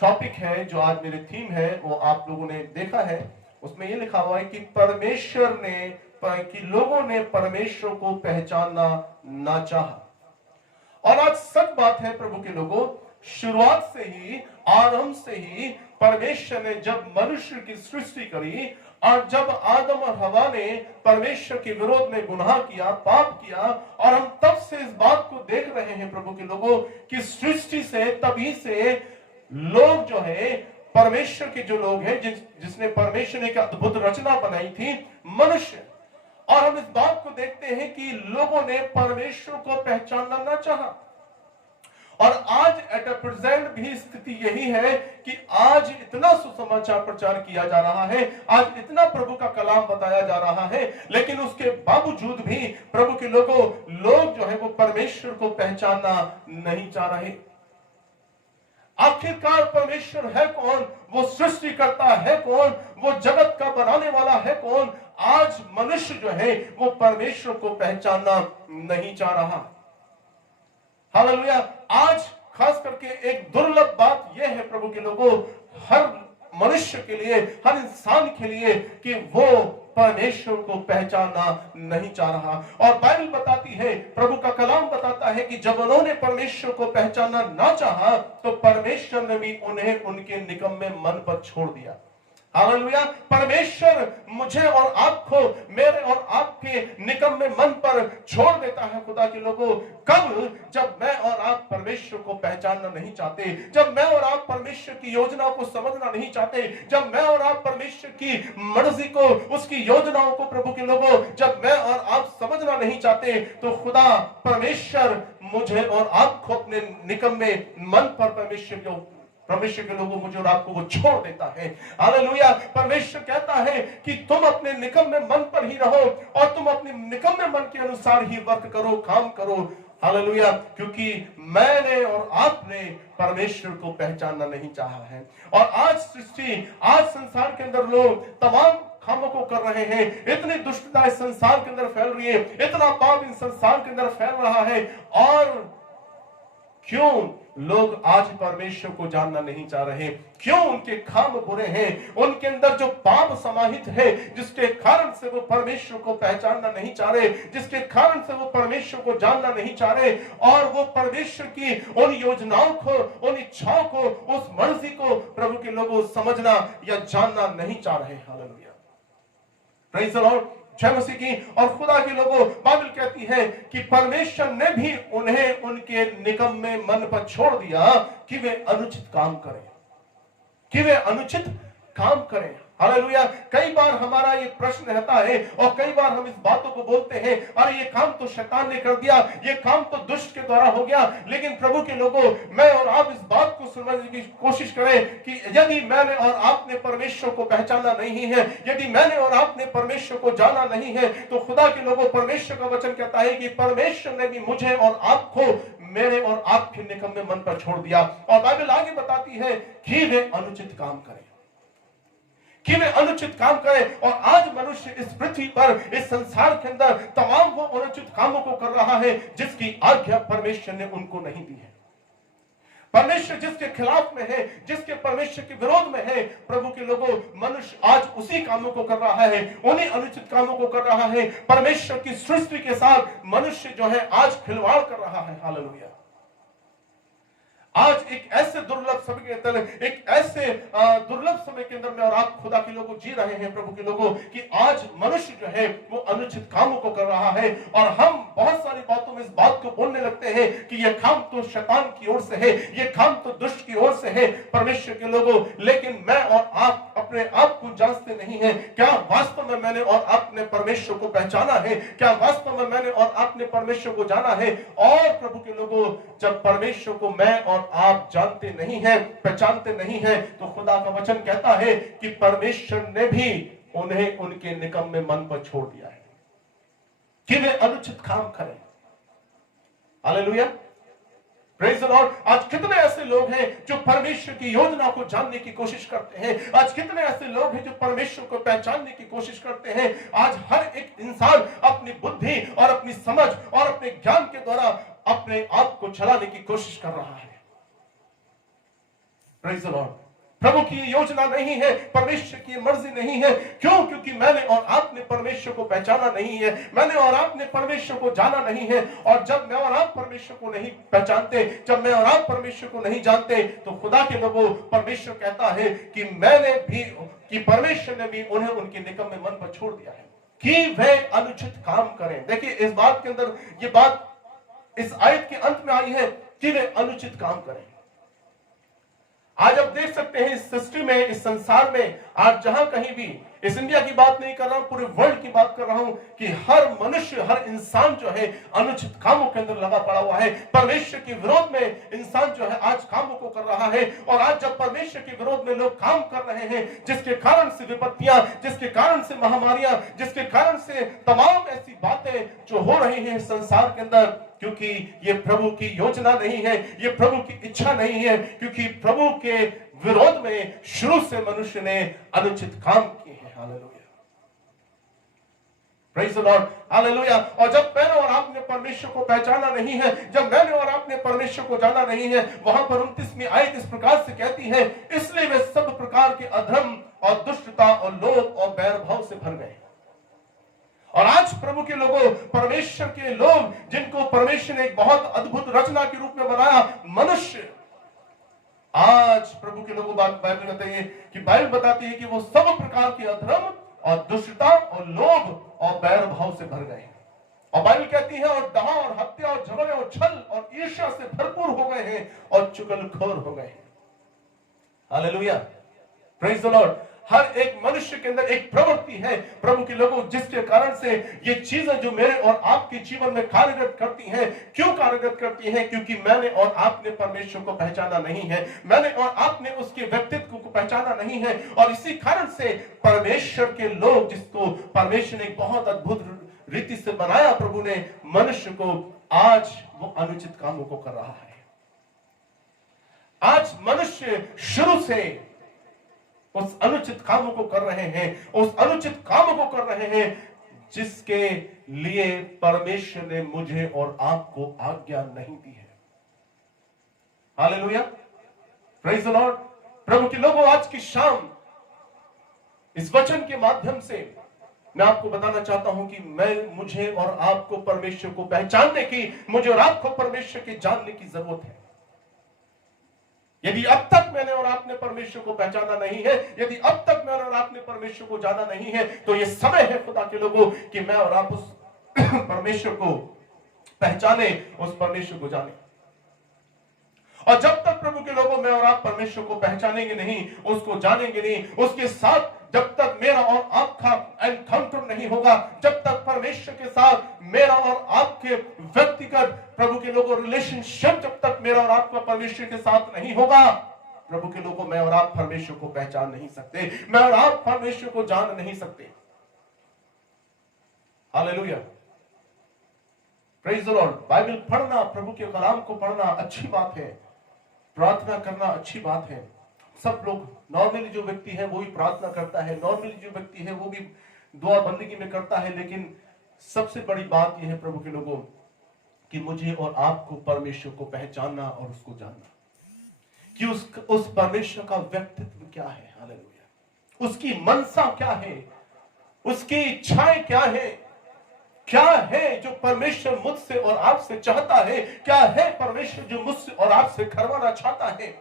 टॉपिक है, जो आज मेरी थीम है, वो आप लोगों ने देखा है। उसमें ये लिखा हुआ है कि परमेश्वर ने, कि लोगों ने परमेश्वर को पहचानना ना चाहा। और आज सच बात है प्रभु के लोगों, शुरुआत से ही, आरंभ से ही परमेश्वर ने जब मनुष्य की सृष्टि करी और जब आदम और हवा ने परमेश्वर के विरोध में गुनाह किया, पाप किया, और हम तब से इस बात को देख रहे हैं प्रभु के लोगों कि सृष्टि से, तभी से लोग जो है, परमेश्वर के जो लोग हैं, जिसने परमेश्वर ने एक अद्भुत रचना बनाई थी, मनुष्य, और हम इस बात को देखते हैं कि लोगों ने परमेश्वर को पहचानना ना चाहा। और आज एट प्रेजेंट भी स्थिति यही है कि आज इतना सुसमाचार प्रचार किया जा रहा है, आज इतना प्रभु का कलाम बताया जा रहा है, लेकिन उसके बावजूद भी प्रभु के लोग जो है वो परमेश्वर को पहचानना नहीं चाह रहे। आखिरकार परमेश्वर है कौन? वो सृष्टि करता है कौन? वो जगत का बनाने वाला है कौन? आज मनुष्य जो है वो परमेश्वर को पहचानना नहीं चाह रहा। हालेलुया। आज खास करके एक दुर्लभ बात यह है प्रभु के लोगों, हर मनुष्य के लिए, हर इंसान के लिए, कि वो परमेश्वर को पहचानना नहीं चाह रहा। और बाइबल बताती है, प्रभु का कलाम बताता है कि जब उन्होंने परमेश्वर को पहचानना ना चाहा तो परमेश्वर ने भी उन्हें उनके निकम्मे मन पर छोड़ दिया। हालेलुया। परमेश्वर मुझे और आपको, मेरे और आपके निकम्मे मन पर छोड़ देता है खुदा के लोगों। कब? जब मैं और आप परमेश्वर को पहचानना नहीं चाहते, जब मैं और आप परमेश्वर की योजनाओं को समझना नहीं चाहते, जब मैं और आप परमेश्वर की मर्जी को, उसकी योजनाओं को प्रभु के लोगों, जब मैं और आप समझना नहीं चाहते, तो खुदा परमेश्वर मुझे और आपको अपने निकम्मे मन पर परमेश्वर के लोगों, मुझे और आपको वो छोड़ देता है। हालेलुया। परमेश्वर कहता है कि तुम अपने निकम्मे मन पर ही रहो और तुम अपने निकम्मे मन के अनुसार ही वर्क करो, काम करो। हालेलुया। क्योंकि मैंने और आपने परमेश्वर को पहचानना नहीं चाहा है। और आज सृष्टि, आज संसार के अंदर लोग तमाम कामों को कर रहे हैं। इतनी दुष्टता इस संसार के अंदर फैल रही है, इतना पाप इस संसार के अंदर फैल रहा है। और क्यों लोग आज परमेश्वर को जानना नहीं चाह रहे? क्यों? उनके काम बुरे हैं, उनके अंदर जो पाप समाहित है, जिसके कारण से वो परमेश्वर को पहचानना नहीं चाह रहे, जिसके कारण से वो परमेश्वर को जानना नहीं चाह रहे, और वो परमेश्वर की उन योजनाओं को, उन इच्छाओं को, उस मर्जी को प्रभु के लोगों समझना या जानना नहीं चाह रहे। हालेलुया। Praise the Lord. जय मसीह की। और खुदा के लोगों, बाइबल कहती है कि परमेश्वर ने भी उन्हें उनके निकम्मे मन पर छोड़ दिया कि वे अनुचित काम करें, कि वे अनुचित काम करें। हालेलुया। कई बार हमारा ये प्रश्न रहता है और कई बार हम इस बातों को बोलते हैं, अरे ये काम तो शैतान ने कर दिया, ये काम तो दुष्ट के द्वारा हो गया। लेकिन प्रभु के लोगों, मैं और आप इस बात को समझने की कोशिश करें कि यदि मैंने और आपने परमेश्वर को पहचाना नहीं है, यदि मैंने और आपने परमेश्वर को जाना नहीं है, तो खुदा के लोगों, परमेश्वर का वचन कहता है कि परमेश्वर ने भी मुझे और आपको, मेरे और आपके निकम्मे मन पर छोड़ दिया। और बाइबल आगे बताती है कि वे अनुचित काम करें, कि वे अनुचित काम करें। और आज मनुष्य इस पृथ्वी पर, इस संसार के अंदर तमाम वो अनुचित कामों को कर रहा है जिसकी आज्ञा परमेश्वर ने उनको नहीं दी है। परमेश्वर जिसके खिलाफ में है, जिसके परमेश्वर के विरोध में है, प्रभु के लोगों, मनुष्य आज उसी कामों को कर रहा है, उन्हीं अनुचित कामों को कर रहा है। परमेश्वर की सृष्टि के साथ मनुष्य जो है आज खिलवाड़ कर रहा है। हालेलुया। आज एक ऐसे दुर्लभ समय के अंदर, एक ऐसे दुर्लभ समय के अंदर में और आप खुदा के लोगों जी रहे हैं प्रभु के लोगों, कि आज मनुष्य जो है वो अनुचित कामों को कर रहा है। और हम बहुत सारी बातों में इस बात को बोलने लगते हैं कि ये काम तो शैतान की ओर से है, ये काम तो दुष्ट की ओर से है, परमेश्वर के लोगों। लेकिन मैं और आप अपने आप को जांचते नहीं है। क्या वास्तव में मैंने और आपने परमेश्वर को पहचाना है? क्या वास्तव में मैंने और आपने परमेश्वर को जाना है? और प्रभु के लोगों, जब परमेश्वर को मैं और आप जानते नहीं हैं, पहचानते नहीं हैं, तो खुदा का वचन कहता है कि परमेश्वर ने भी उन्हें उनके निकम्मे मन पर छोड़ दिया है कि वे अनुचित काम करें। हालेलुया। Praise the Lord. आज कितने ऐसे लोग हैं जो परमेश्वर की योजना को जानने की कोशिश करते हैं। आज कितने ऐसे लोग हैं जो परमेश्वर को पहचानने की कोशिश करते हैं। आज हर एक इंसान अपनी बुद्धि और अपनी समझ और अपने ज्ञान के द्वारा अपने आप को चलाने की कोशिश कर रहा है। Praise the Lord. प्रभु की योजना नहीं है, परमेश्वर की मर्जी नहीं है। क्यों? क्योंकि मैंने और आपने परमेश्वर को पहचाना नहीं है, मैंने और आपने परमेश्वर को जाना नहीं है। और जब मैं और आप परमेश्वर को नहीं पहचानते, जब मैं और आप परमेश्वर को नहीं जानते, तो खुदा के लोगों, परमेश्वर कहता है कि मैंने भी, कि परमेश्वर ने भी उन्हें उनके निकम्मे मन पर छोड़ दिया है कि वे अनुचित काम करें। देखिए, इस बात के अंदर ये बात इस आयत के अंत में आई है कि वे अनुचित काम करें। आज आप देख सकते हैं इस सृष्टि में, इस संसार में, आज जहां कहीं भी, इस इंडिया की बात नहीं कर रहा हूं, पूरे वर्ल्ड की बात कर रहा हूं कि हर मनुष्य, हर इंसान जो है अनुचित कामों के अंदर लगा पड़ा हुआ है। परमेश्वर के विरोध में इंसान जो है आज कामों को कर रहा है। और आज जब परमेश्वर के विरोध में लोग काम कर रहे हैं, जिसके कारण से विपत्तियां, जिसके कारण से महामारियां, जिसके कारण से तमाम ऐसी बातें जो हो रही हैं संसार के अंदर, क्योंकि ये प्रभु की योजना नहीं है, ये प्रभु की इच्छा नहीं है, क्योंकि प्रभु के विरोध में शुरू से मनुष्य ने अनुचित काम किए हैं। Hallelujah, praise the Lord, hallelujah. और जब मैंने और आपने परमेश्वर को पहचाना नहीं है, जब मैंने और आपने परमेश्वर को जाना नहीं है, वहां पर 29वीं आयत इस प्रकार से कहती है, इसलिए वे सब प्रकार के अधर्म और दुष्टता और लोभ और बैरभाव से भर गए। और आज प्रभु के लोगों, परमेश्वर के लोग, जिनको परमेश्वर ने एक बहुत अद्भुत रचना के रूप में बनाया, मनुष्य, आज प्रभु के लोगों, बाइबल बताइए कि बाइबल बताती है कि वो सब प्रकार के अधर्म और दुष्टता और लोभ और बैर भाव से भर गए। और बाइबल कहती है और डाह और हत्या और झगड़े और छल और ईर्ष्या से भरपूर हो गए हैं और चुगलखोर हो गए हैं। Hallelujah, praise the Lord. हर एक मनुष्य के अंदर एक प्रवृत्ति है प्रभु के लोगों, जिसके कारण से ये चीजें जो मेरे और आपके जीवन में कार्यरत करती हैं, क्यों कार्यरत करती हैं? क्योंकि मैंने और आपने परमेश्वर को पहचाना नहीं है, मैंने और आपने उसके व्यक्तित्व को पहचाना नहीं है। और इसी कारण से परमेश्वर के लोग, जिसको परमेश्वर ने एक बहुत अद्भुत रीति से बनाया प्रभु ने मनुष्य को, आज वो अनुचित कामों को कर रहा है। आज मनुष्य शुरू से उस अनुचित कामों को कर रहे हैं, उस अनुचित कामों को कर रहे हैं जिसके लिए परमेश्वर ने मुझे और आपको आज्ञा नहीं दी है। Hallelujah, praise the Lord. प्रभु के लोगों, आज की शाम इस वचन के माध्यम से मैं आपको बताना चाहता हूं कि मुझे और आपको परमेश्वर को पहचानने की, मुझे और आपको परमेश्वर के जानने की जरूरत है। यदि अब तक मैंने और आपने परमेश्वर को पहचाना नहीं है, यदि अब तक मैंने और आपने परमेश्वर को जाना नहीं है, तो ये समय है खुदा के लोगों कि मैं और आप उस परमेश्वर को पहचाने, उस परमेश्वर को जाने। और जब तक प्रभु के लोगों में और आप परमेश्वर को पहचानेंगे नहीं, उसको जानेंगे नहीं, उसके साथ जब तक मेरा और आपका एनकाउंटर नहीं होगा, जब तक परमेश्वर के साथ मेरा और आपके व्यक्तिगत प्रभु के लोगों रिलेशनशिप, जब तक मेरा और आपका परमेश्वर के साथ नहीं होगा, प्रभु के लोगों, मैं और आप परमेश्वर को पहचान नहीं सकते, मैं और आप परमेश्वर को जान नहीं सकते। Hallelujah, praise the Lord. Bible पढ़ना, प्रभु के कलाम को पढ़ना अच्छी बात है, प्रार्थना करना अच्छी बात है। सब लोग, नॉर्मली जो व्यक्ति है वो भी प्रार्थना करता है, नॉर्मली जो व्यक्ति है वो भी दुआ बंदगी में करता है, लेकिन सबसे बड़ी बात यह है प्रभु के लोगों कि मुझे और आपको परमेश्वर को पहचानना और उसको जानना कि उस परमेश्वर का व्यक्तित्व क्या है। हालेलुया, उसकी मनसा क्या है, उसकी इच्छाएं क्या है, क्या है जो परमेश्वर मुझसे और आपसे चाहता है, क्या है परमेश्वर जो मुझसे और आपसे करवाना चाहता है।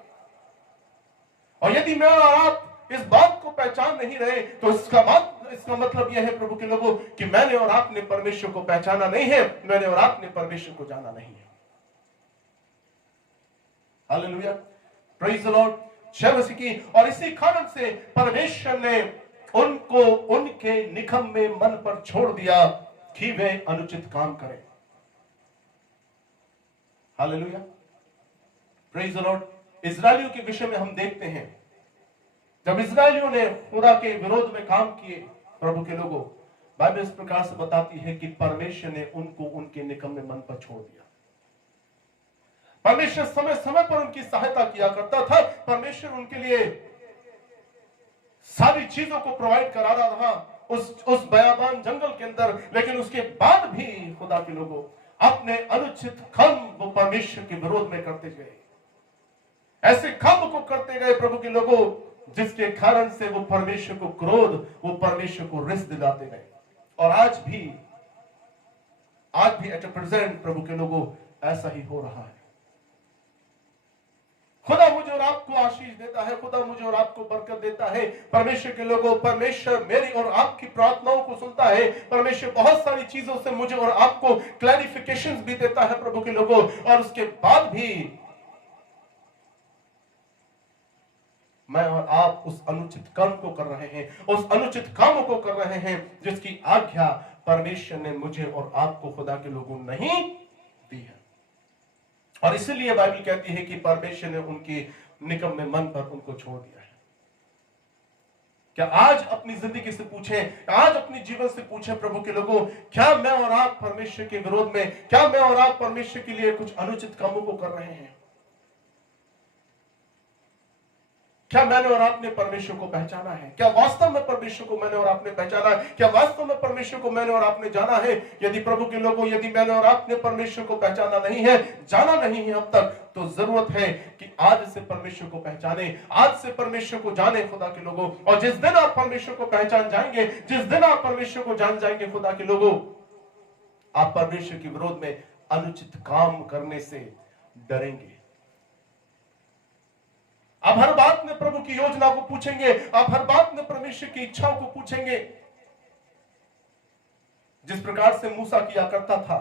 और यदि मैं और आप इस बात को पहचान नहीं रहे, तो इसका मतलब यह है प्रभु के लोगों कि मैंने और आपने परमेश्वर को पहचाना नहीं है, मैंने और आपने परमेश्वर को जाना नहीं है। हालेलुया, प्रेज़ द लॉर्ड, जय मसीह की। और इसी कारण से परमेश्वर ने उनको उनके निकम्मे मन पर छोड़ दिया कि वे अनुचित काम करें। Hallelujah, praise the Lord. इस्राएलियों के विषय में हम देखते हैं, जब इस्राएलियों ने खुदा के विरोध में काम किए, प्रभु के लोगों, बाइबल इस प्रकार से बताती है कि परमेश्वर ने उनको उनके निकम्मे मन पर छोड़ दिया। परमेश्वर समय समय पर उनकी सहायता किया करता था, परमेश्वर उनके लिए सारी चीजों को प्रोवाइड करा रहा था उस बयाबान जंगल के अंदर, लेकिन उसके बाद भी खुदा के लोगों अपने अनुचित काम वो परमेश्वर के विरोध में करते गए, ऐसे काम को करते गए प्रभु के लोगों, जिसके कारण से वो परमेश्वर को क्रोध, वो परमेश्वर को रिस दिलाते गए। और आज भी एट प्रेजेंट प्रभु के लोगों ऐसा ही हो रहा है। खुदा मुझे और आपको आशीष देता है, खुदा मुझे और आपको बरकत देता है। परमेश्वर के लोगों, परमेश्वर मेरी और आपकी प्रार्थनाओं को सुनता है। परमेश्वर बहुत सारी चीजों से मुझे और आपको क्लैरिफिकेशंस भी देता है प्रभु के लोगों, और उसके बाद भी मैं और आप उस अनुचित कर्म को कर रहे हैं, उस अनुचित कामों को कर रहे हैं जिसकी आज्ञा परमेश्वर ने मुझे और आपको खुदा के लोगों नहीं दी है। और इसलिए बाइबल कहती है कि परमेश्वर ने उनके निकम्मे मन पर उनको छोड़ दिया है। क्या आज अपनी जिंदगी से पूछें, आज अपने जीवन से पूछें प्रभु के लोगों, क्या मैं और आप परमेश्वर के विरोध में, क्या मैं और आप परमेश्वर के लिए कुछ अनुचित कामों को कर रहे हैं? क्या मैंने और आपने परमेश्वर को पहचाना है? क्या वास्तव में परमेश्वर को मैंने और आपने पहचाना है? क्या वास्तव में परमेश्वर को मैंने और आपने जाना है? यदि प्रभु के लोगों, यदि मैंने और आपने परमेश्वर को पहचाना नहीं है, जाना नहीं है अब तक, तो जरूरत है कि आज से परमेश्वर को पहचाने, आज से परमेश्वर को जाने खुदा के लोगों। और जिस दिन आप परमेश्वर को पहचान जाएंगे, जिस दिन आप परमेश्वर को जान जाएंगे खुदा के लोगों, आप परमेश्वर के विरोध में अनुचित काम करने से डरेंगे। आप हर बात में प्रभु की योजना को पूछेंगे, आप हर बात में परमेश्वर की इच्छाओं को पूछेंगे। जिस प्रकार से मूसा किया करता था,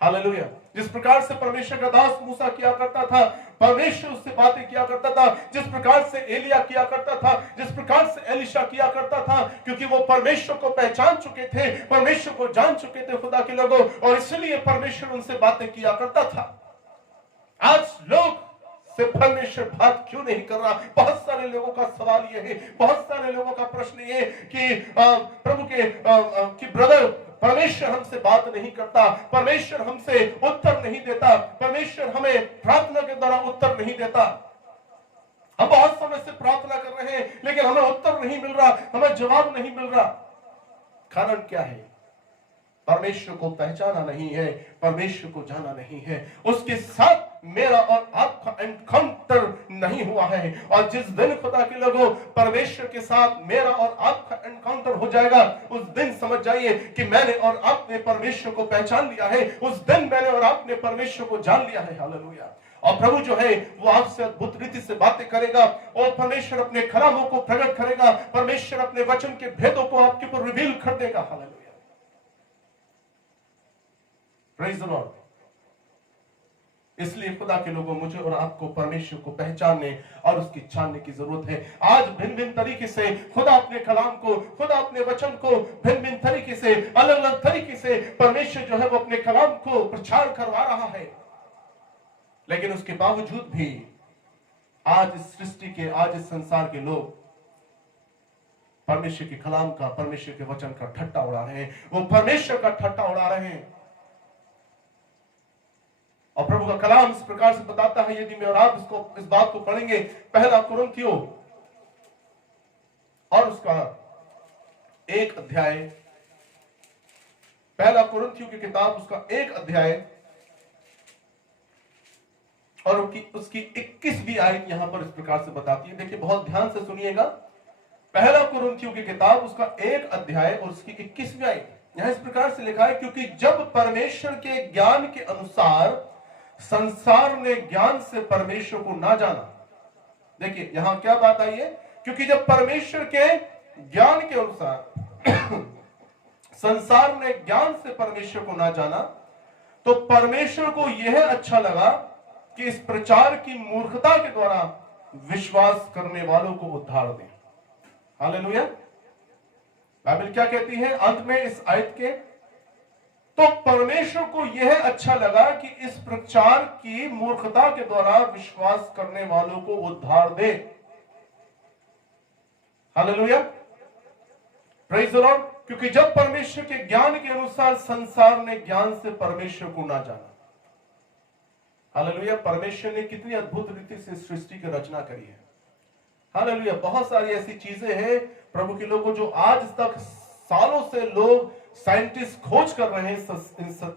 हालेलुया, जिस प्रकार से परमेश्वर का दास मूसा किया करता था, परमेश्वर उससे बातें किया करता था, जिस प्रकार से एलिया किया करता था, जिस प्रकार से एलिशा किया करता था, क्योंकि वो परमेश्वर को पहचान चुके थे, परमेश्वर को जान चुके थे खुदा के लोगों, और इसलिए परमेश्वर उनसे बातें किया करता था। आज लोग से परमेश्वर बात क्यों नहीं कर रहा? बहुत सारे लोगों का सवाल यह है, बहुत सारे लोगों का प्रश्न ये कि प्रभु के कि ब्रदर, परमेश्वर हमसे बात नहीं करता, परमेश्वर हमसे उत्तर नहीं देता, परमेश्वर हमें प्रार्थना के द्वारा उत्तर नहीं देता। हम बहुत समय से प्रार्थना कर रहे हैं लेकिन हमें उत्तर नहीं मिल रहा, हमें जवाब नहीं मिल रहा। कारण क्या है? परमेश्वर को पहचाना नहीं है, परमेश्वर को जाना नहीं है, उसके साथ मेरा और आपका एनकाउंटर नहीं हुआ है। और जिस दिन खुदा के लोगों परमेश्वर के साथ मेरा और आपका एनकाउंटर हो जाएगा, उस दिन समझ जाइए कि मैंने और आपने परमेश्वर को पहचान लिया है, उस दिन मैंने और आपने परमेश्वर को जान लिया है। हालेलुया। और प्रभु जो है वो आपसे अद्भुत रीति से बातें करेगा, और परमेश्वर अपने कलामों को प्रकट करेगा, परमेश्वर अपने वचन के भेदों को आपके ऊपर रिवील कर देगा। हालेलुया। Praise the Lord. इसलिए खुदा के लोगों, मुझे और आपको परमेश्वर को पहचानने और उसकी जानने की जरूरत है। आज भिन्न भिन्न तरीके से खुदा अपने कलाम को, खुदा अपने वचन को भिन्न भिन्न तरीके से, अलग अलग तरीके से परमेश्वर जो है वो अपने कलाम को प्रचार करवा रहा है। लेकिन उसके बावजूद भी आज इस सृष्टि के, आज इस संसार के लोग परमेश्वर के कलाम का, परमेश्वर के वचन का ठट्टा उड़ा रहे हैं, वो परमेश्वर का ठट्टा उड़ा रहे हैं। और प्रभु का कलाम इस प्रकार से बताता है, यदि मैं और आप इस बात को पढ़ेंगे, पहला कुरिन्थियों और उसका 1 अध्याय, पहला कुरिन्थियों की किताब उसका 1 अध्याय और उसकी 21वीं आयत यहां पर इस प्रकार से बताती है। देखिए, बहुत ध्यान से सुनिएगा। पहला कुरिन्थियों की किताब उसका 1 अध्याय और उसकी 21वीं आयत, यहां इस प्रकार से लिखा है, क्योंकि जब परमेश्वर के ज्ञान के अनुसार संसार ने ज्ञान से परमेश्वर को ना जाना। देखिए यहां क्या बात आई है, क्योंकि जब परमेश्वर के ज्ञान के अनुसार संसार ने ज्ञान से परमेश्वर को ना जाना, तो परमेश्वर को यह अच्छा लगा कि इस प्रचार की मूर्खता के द्वारा विश्वास करने वालों को उद्धार दे। हालेलुया। बाइबल क्या कहती है अंत में इस आयत के? तो परमेश्वर को यह अच्छा लगा कि इस प्रचार की मूर्खता के द्वारा विश्वास करने वालों को उद्धार दे। Hallelujah, praise the Lord. क्योंकि जब परमेश्वर के ज्ञान के अनुसार संसार ने ज्ञान से परमेश्वर को ना जाना। हालेलुया। परमेश्वर ने कितनी अद्भुत रीति से सृष्टि की रचना करी है। हालेलुया। बहुत सारी ऐसी चीजें हैं प्रभु के लोगों जो आज तक सालों से लोग साइंटिस्ट खोज कर रहे हैं।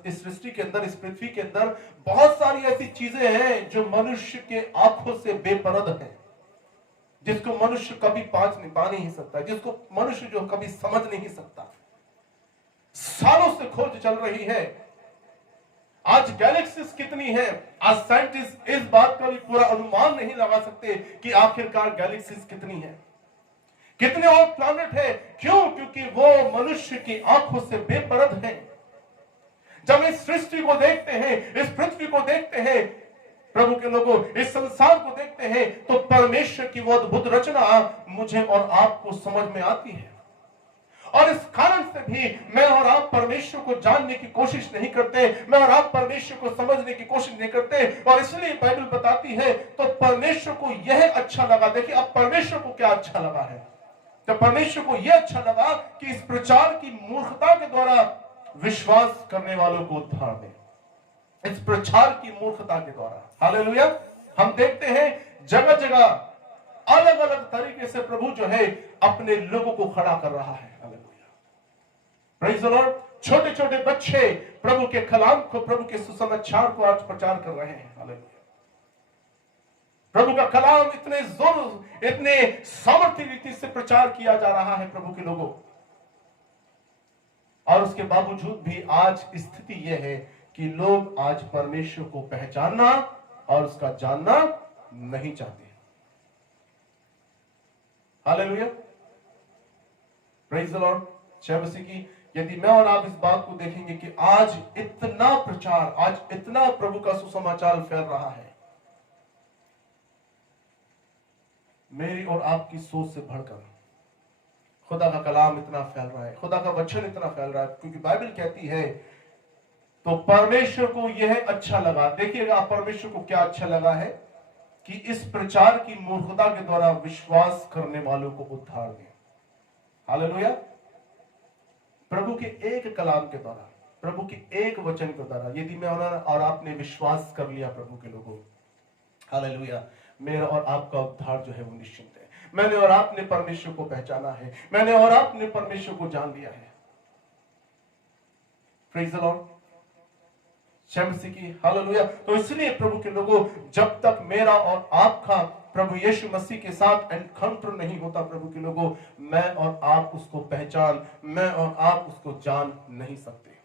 इस सृष्टि के अंदर, इस पृथ्वी के अंदर बहुत सारी ऐसी चीजें हैं जो मनुष्य के आंखों से बेपरद हैं, जिसको मनुष्य कभी पा नहीं सकता, जिसको मनुष्य जो कभी समझ नहीं सकता। सालों से खोज चल रही है। आज गैलेक्सीज कितनी है, आज साइंटिस्ट इस बात का भी पूरा अनुमान नहीं लगा सकते कि आखिरकार गैलेक्सीज कितनी है, कितने और प्लैनेट है। क्यों? क्योंकि वो मनुष्य की आंखों से बेपरद हैं। जब इस सृष्टि को देखते हैं, इस पृथ्वी को देखते हैं, प्रभु के लोगों, इस संसार को देखते हैं तो परमेश्वर की वो अद्भुत रचना मुझे और आपको समझ में आती है, और इस कारण से भी मैं और आप परमेश्वर को जानने की कोशिश नहीं करते, मैं और आप परमेश्वर को समझने की कोशिश नहीं करते। और इसलिए बाइबल बताती है तो परमेश्वर को यह अच्छा लगा। देखिए अब परमेश्वर को क्या अच्छा लगा है, तो परमेश्वर को यह अच्छा लगा कि इस प्रचार की मूर्खता के द्वारा विश्वास करने वालों को उद्धार दे, इस प्रचार की मूर्खता के द्वारा। हालेलुया। हम देखते हैं जगह जगह अलग अलग तरीके से प्रभु जो है अपने लोगों को खड़ा कर रहा है। Hallelujah, praise the Lord. छोटे छोटे बच्चे प्रभु के कलाम को, प्रभु के सुसमाचार को आज प्रचार कर रहे हैं। हालेलुया। प्रभु का कलाम इतने जोर, इतने सामर्थ्य रीति से प्रचार किया जा रहा है प्रभु के लोगों, और उसके बावजूद भी आज स्थिति यह है कि लोग आज परमेश्वर को पहचानना और उसका जानना नहीं चाहते। Hallelujah, praise the Lord. जय मसीह की। यदि मैं और आप इस बात को देखेंगे कि आज इतना प्रचार, आज इतना प्रभु का सुसमाचार फैल रहा है, मेरी और आपकी सोच से बढ़कर खुदा का कलाम इतना फैल रहा है, खुदा का वचन इतना फैल रहा है, क्योंकि बाइबल कहती है तो परमेश्वर को यह अच्छा लगा। देखिएगा परमेश्वर को क्या अच्छा लगा है कि इस प्रचार की मूर्खता के द्वारा विश्वास करने वालों को उद्धार दे। हालेलुया। प्रभु के एक कलाम के द्वारा, प्रभु के एक वचन के द्वारा यदि मैं और आपने विश्वास कर लिया प्रभु के लोगों, हालेलुया, मेरा और आपका उद्धार जो है वो निश्चित है। मैंने और आपने परमेश्वर को पहचाना है, मैंने और आपने परमेश्वर को जान लिया है। Praise the Lord. जय मसीह की। हालेलुया। तो इसलिए प्रभु के लोगों, जब तक मेरा और आपका प्रभु यीशु मसीह के साथ एनकाउंटर नहीं होता प्रभु के लोगों, मैं और आप उसको पहचान, मैं और आप उसको जान नहीं सकते।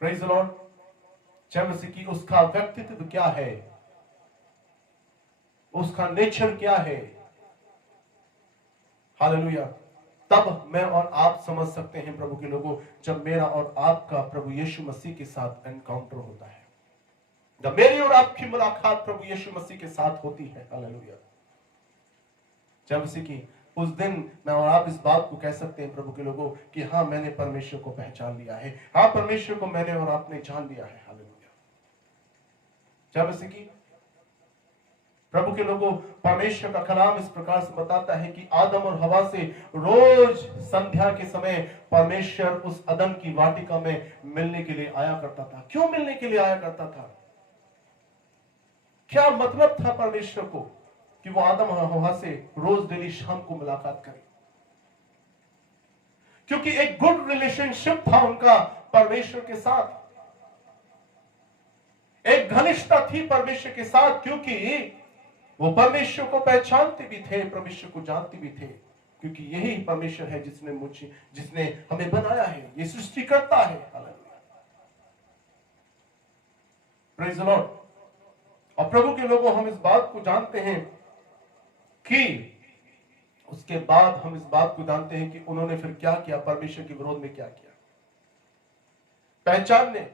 Praise the Lord. जय मसीह की। उसका व्यक्तित्व क्या है, उसका नेचर क्या है, हालेलुया, तब मैं और आप समझ सकते हैं प्रभु के लोगों, जब मेरा और आपका प्रभु यीशु मसीह के साथ एनकाउंटर होता है, जब मेरी और आपकी मुलाकात प्रभु यीशु मसीह के साथ होती है। हालेलुया, जब मसीह की, उस दिन मैं और आप इस बात को कह सकते हैं प्रभु के लोगों कि हाँ, मैंने परमेश्वर को पहचान लिया है, हाँ, परमेश्वर को मैंने और आपने जान लिया है। हालेलुया, जब मसीह की। प्रभु के लोगों, परमेश्वर का कलाम इस प्रकार से बताता है कि आदम और हवा से रोज संध्या के समय परमेश्वर उस अदन की वाटिका में मिलने के लिए आया करता था। क्यों मिलने के लिए आया करता था? क्या मतलब था परमेश्वर को कि वो आदम और हवा से रोज डेली शाम को मुलाकात करे? क्योंकि एक गुड रिलेशनशिप था उनका परमेश्वर के साथ, एक घनिष्ठता थी परमेश्वर के साथ, क्योंकि वो परमेश्वर को पहचानते भी थे, परमेश्वर को जानते भी थे, क्योंकि यही परमेश्वर है जिसने हमें बनाया है, ये सृष्टि करता है। Hallelujah, praise the Lord. और प्रभु के लोगों, हम इस बात को जानते हैं कि उसके बाद हम इस बात को जानते हैं कि उन्होंने फिर क्या किया, परमेश्वर के विरोध में क्या किया। पहचानने,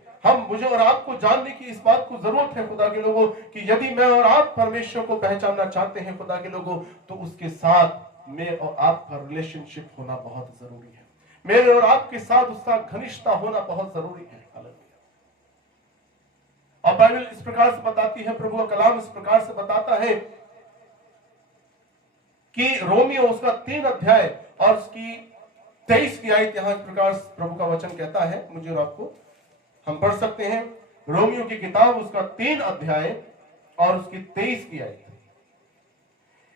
मुझे और आपको जानने की इस बात को जरूरत है खुदा के लोगों कि यदि मैं और आप परमेश्वर को पहचानना चाहते हैं खुदा के लोगों, तो उसके साथ मैं और आपका रिलेशनशिप होना बहुत जरूरी है, मेरे और आपके साथ उसका घनिष्ठता होना बहुत जरूरी है। हालेलुया। और बाइबल इस प्रकार से बताती है, प्रभु का कलाम इस प्रकार से बताता है कि रोमियो उसका 3 अध्याय और उसकी 23वीं आयत, यहां इस प्रकार प्रभु का वचन कहता है, मुझे और आपको हम पढ़ सकते हैं। रोमियो की किताब उसका 3 अध्याय और उसकी 23वीं आयत।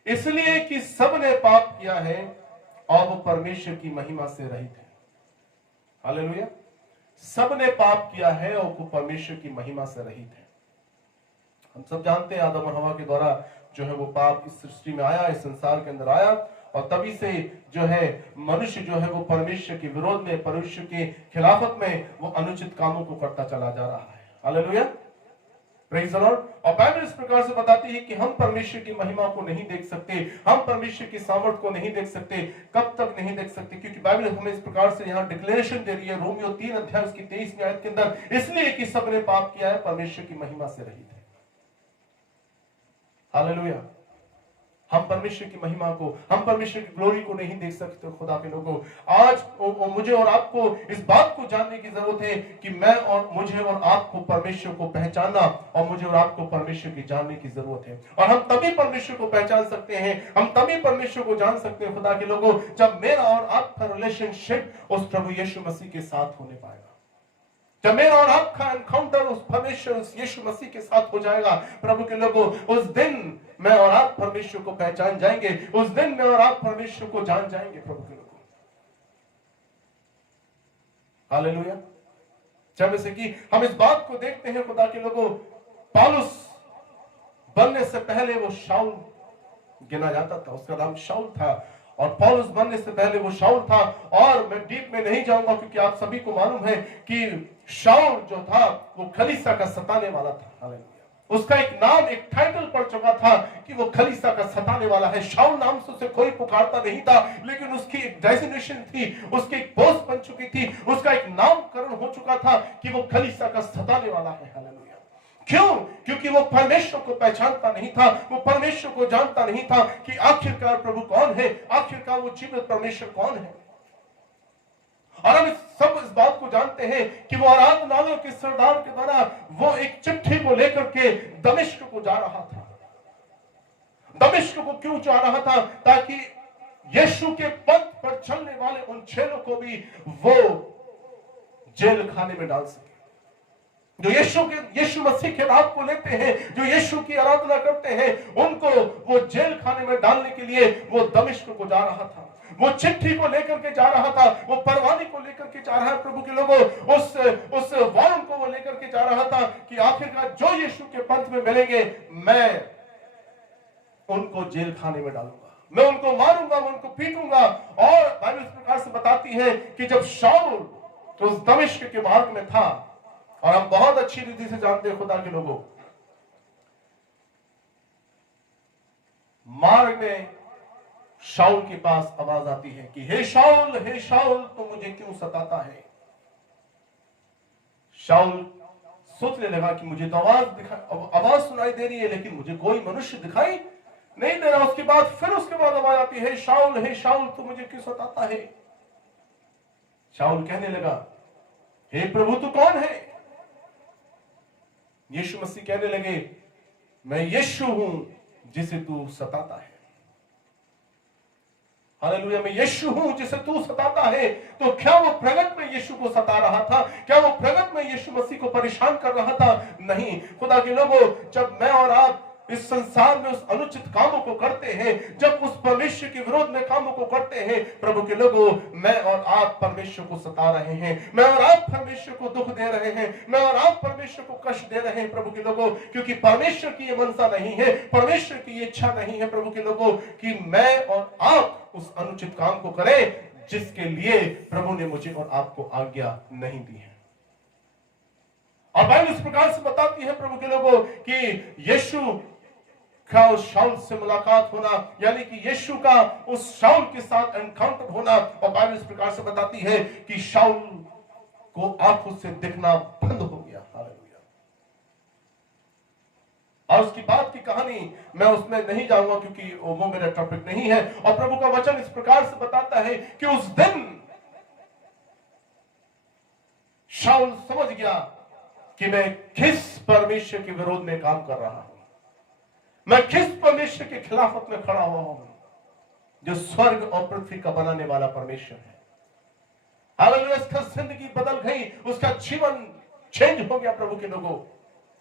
इसलिए कि सबने पाप किया है और वो परमेश्वर की महिमा से रहित है। हालेलुया, सबने पाप किया है और वो परमेश्वर की महिमा से रहित है। हम सब जानते हैं आदम और हवा के द्वारा जो है वो पाप इस सृष्टि में आया, इस संसार के अंदर आया, और तभी से जो है मनुष्य जो है वो परमेश्वर के विरोध में, परमेश्वर के खिलाफत में वो अनुचित कामों को करता चला जा रहा है। हालेलुया। Praise the Lord. और बाइबल इस प्रकार से बताती है कि हम परमेश्वर की महिमा को नहीं देख सकते, हम परमेश्वर की सामर्थ को नहीं देख सकते। कब तक नहीं देख सकते? क्योंकि बाइबल हमें इस प्रकार से यहाँ डिक्लेरेशन दे रही है, रोमियो 3 अध्याय उसकी 23वीं आयत के अंदर, इसलिए कि सबने पाप किया है, परमेश्वर की महिमा से रहित है। हालेलुया। हम परमेश्वर की महिमा को, हम परमेश्वर की ग्लोरी को नहीं देख सकते। खुदा के लोगों, आज मुझे और आपको इस बात को जानने की जरूरत है कि मुझे और आपको परमेश्वर को पहचानना, और मुझे और आपको परमेश्वर की जानने की जरूरत है। और हम तभी परमेश्वर को पहचान सकते हैं, हम तभी परमेश्वर को जान सकते हैं खुदा के लोगों, जब मेरा और आपका रिलेशनशिप उस प्रभु यीशु मसीह के साथ होने पाएगा। जब मेरा और आपका एनकाउंटर उस परमेश्वर, उस यीशु मसीह के साथ हो जाएगा प्रभु के लोगों, उस दिन मैं और आप परमेश्वर को पहचान जाएंगे, उस दिन मैं और आप परमेश्वर को जान जाएंगे प्रभु के लोगों। हालेलुया। जब जैसे कि हम इस बात को देखते हैं खुदा के लोगों, पौलुस बनने से पहले वो शाऊल गिना जाता था, उसका नाम शाऊल था, और पौलुस बनने से पहले वो शाऊल था। और मैं डीप में नहीं जाऊंगा क्योंकि आप सभी को मालूम है कि शाऊल जो था वो कलीसिया का सताने वाला था। हालेलुया। उसका एक नाम, एक टाइटल पड़ चुका था कि वो कलीसिया का सताने वाला है। शाऊल नाम से उसे कोई पुकारता नहीं था, लेकिन उसकी एक डेजिग्नेशन थी, उसकी एक पोस्ट बन चुकी थी, उसका एक नामकरण हो चुका था कि वो कलीसिया का सताने वाला है। हालेलुया। क्यों? क्योंकि वो परमेश्वर को पहचानता नहीं था, वो परमेश्वर को जानता नहीं था कि आखिरकार प्रभु कौन है, आखिरकार वो जीवित परमेश्वर कौन है। और हम सब इस बात को जानते हैं कि वो आराधनालयों के सरदार के द्वारा वो एक चिट्ठी को लेकर के दमिश्क को जा रहा था। दमिश्क को क्यों जा रहा था? ताकि यीशु के पथ पर चलने वाले उन चेलों को भी वो जेल खाने में डाल सके। जो यीशु मसीह के नाम को लेते हैं, जो यीशु की आराधना करते हैं, उनको वो जेल खाने में डालने के लिए वो दमिश्क को जा रहा था। वो चिट्ठी को लेकर के जा रहा था, वो परवाने को लेकर के जा रहा है प्रभु के लोगों, उस वारंट को वो लेकर के जा रहा था कि आखिरकार जो यीशु के पंथ में मिलेंगे, मैं उनको जेल खाने में डालूंगा, मैं उनको मारूंगा, मैं उनको पीटूंगा। और बाइबल इस प्रकार से बताती है कि जब शाऊल तो उस दमिश्क के मार्ग में था, और हम बहुत अच्छी रीति से जानते हैं खुदा के लोगों, मार्ग में शाऊल के पास आवाज आती है कि हे शाऊल तू मुझे क्यों सताता है। शाऊल सोचने लगा कि मुझे तो आवाज सुनाई दे रही है, लेकिन मुझे कोई मनुष्य दिखाई नहीं दे रहा। उसके बाद आवाज आती है, हे शाऊल तू मुझे क्यों सताता है। शाऊल कहने लगा, हे प्रभु तू कौन है? यीशु मसीह कहने लगे, मैं यीशु हूं जिसे तू सताता है। हालेलुया। मैं यीशु हूं जिसे तू सताता है। तो क्या वो प्रगट में यीशु को सता रहा था? क्या वो प्रगट में यीशु मसीह को परेशान कर रहा था? नहीं। खुदा के लोगों, जब मैं और आप इस संसार में उस अनुचित कामों को करते हैं, जब उस परमेश्वर के विरोध में कामों को करते हैं, प्रभु के लोगों, मैं और आप परमेश्वर को सता रहे हैं, मैं और आप परमेश्वर को दुख दे रहे हैं, मैं और आप परमेश्वर को कष्ट दे रहे हैं प्रभु के लोगों, क्योंकि परमेश्वर की ये मनसा नहीं है, परमेश्वर की ये इच्छा नहीं है प्रभु के लोगों कि मैं और आप उस अनुचित काम को करें जिसके लिए प्रभु ने मुझे और आपको आज्ञा नहीं दी है। और बाइबल इस प्रकार से बताती है प्रभु के लोगों कि यीशु का उस शाऊल से मुलाकात होना, यानी कि यीशु का उस शाऊल के साथ एनकाउंटर होना। और बाइबल इस प्रकार से बताती है कि शाऊल को आंखों से दिखना बंद हो गया। हालेलुया। और उसकी बात की कहानी मैं उसमें नहीं जाऊंगा क्योंकि वो मेरा टॉपिक नहीं है। और प्रभु का वचन इस प्रकार से बताता है कि उस दिन शाऊल समझ गया कि मैं किस परमेश्वर के विरोध में काम कर रहा हूं, मैं किस परमेश्वर के खिलाफत में खड़ा हुआ हूं, जो स्वर्ग और पृथ्वी का बनाने वाला परमेश्वर है। हालेलुया। उसका जिंदगी बदल गई, उसका जीवन चेंज हो गया प्रभु के लोगों।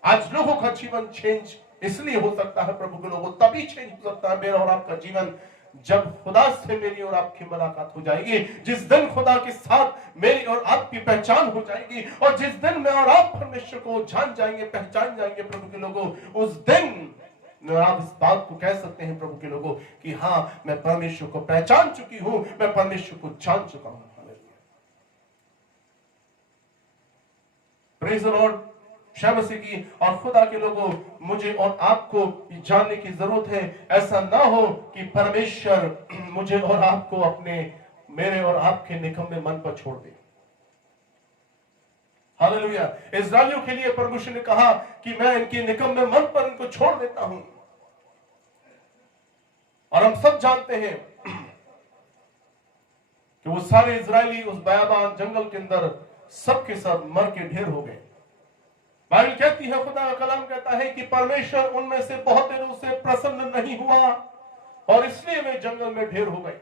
आज लोगों का जीवन चेंज इसलिए हो सकता है प्रभु के लोगों, तभी चेंज हो सकता है मेरा और आपका जीवन, जब खुदा से मेरी और आपकी मुलाकात हो जाएगी, जिस दिन खुदा के साथ मेरी और आपकी पहचान हो जाएगी, और जिस दिन मैं और आप परमेश्वर को जान जाएंगे, पहचान जाएंगे प्रभु के लोगों, उस दिन आप इस बात को कह सकते हैं प्रभु के लोगों कि हाँ, मैं परमेश्वर को पहचान चुकी हूं, मैं परमेश्वर को जान चुका हूं। Praise the Lord. शह मसीह की और खुदा के लोगों, मुझे और आपको जानने की जरूरत है, ऐसा ना हो कि परमेश्वर मुझे और आपको अपने, मेरे और आपके निकम्मे मन पर छोड़ दे। हालेलुया। इस्राएलियों के लिए परमेश्वर ने कहा कि मैं इनके निकम्मे मन पर इनको छोड़ देता हूं। और हम सब जानते हैं कि वो सारे इजरायली उस बयाबान जंगल के अंदर सब के सब मर के ढेर हो गए। बाइबल कहती है, खुदा का कलाम कहता है कि परमेश्वर उनमें से बहुत देरों से प्रसन्न नहीं हुआ और इसलिए वे जंगल में ढेर हो गए।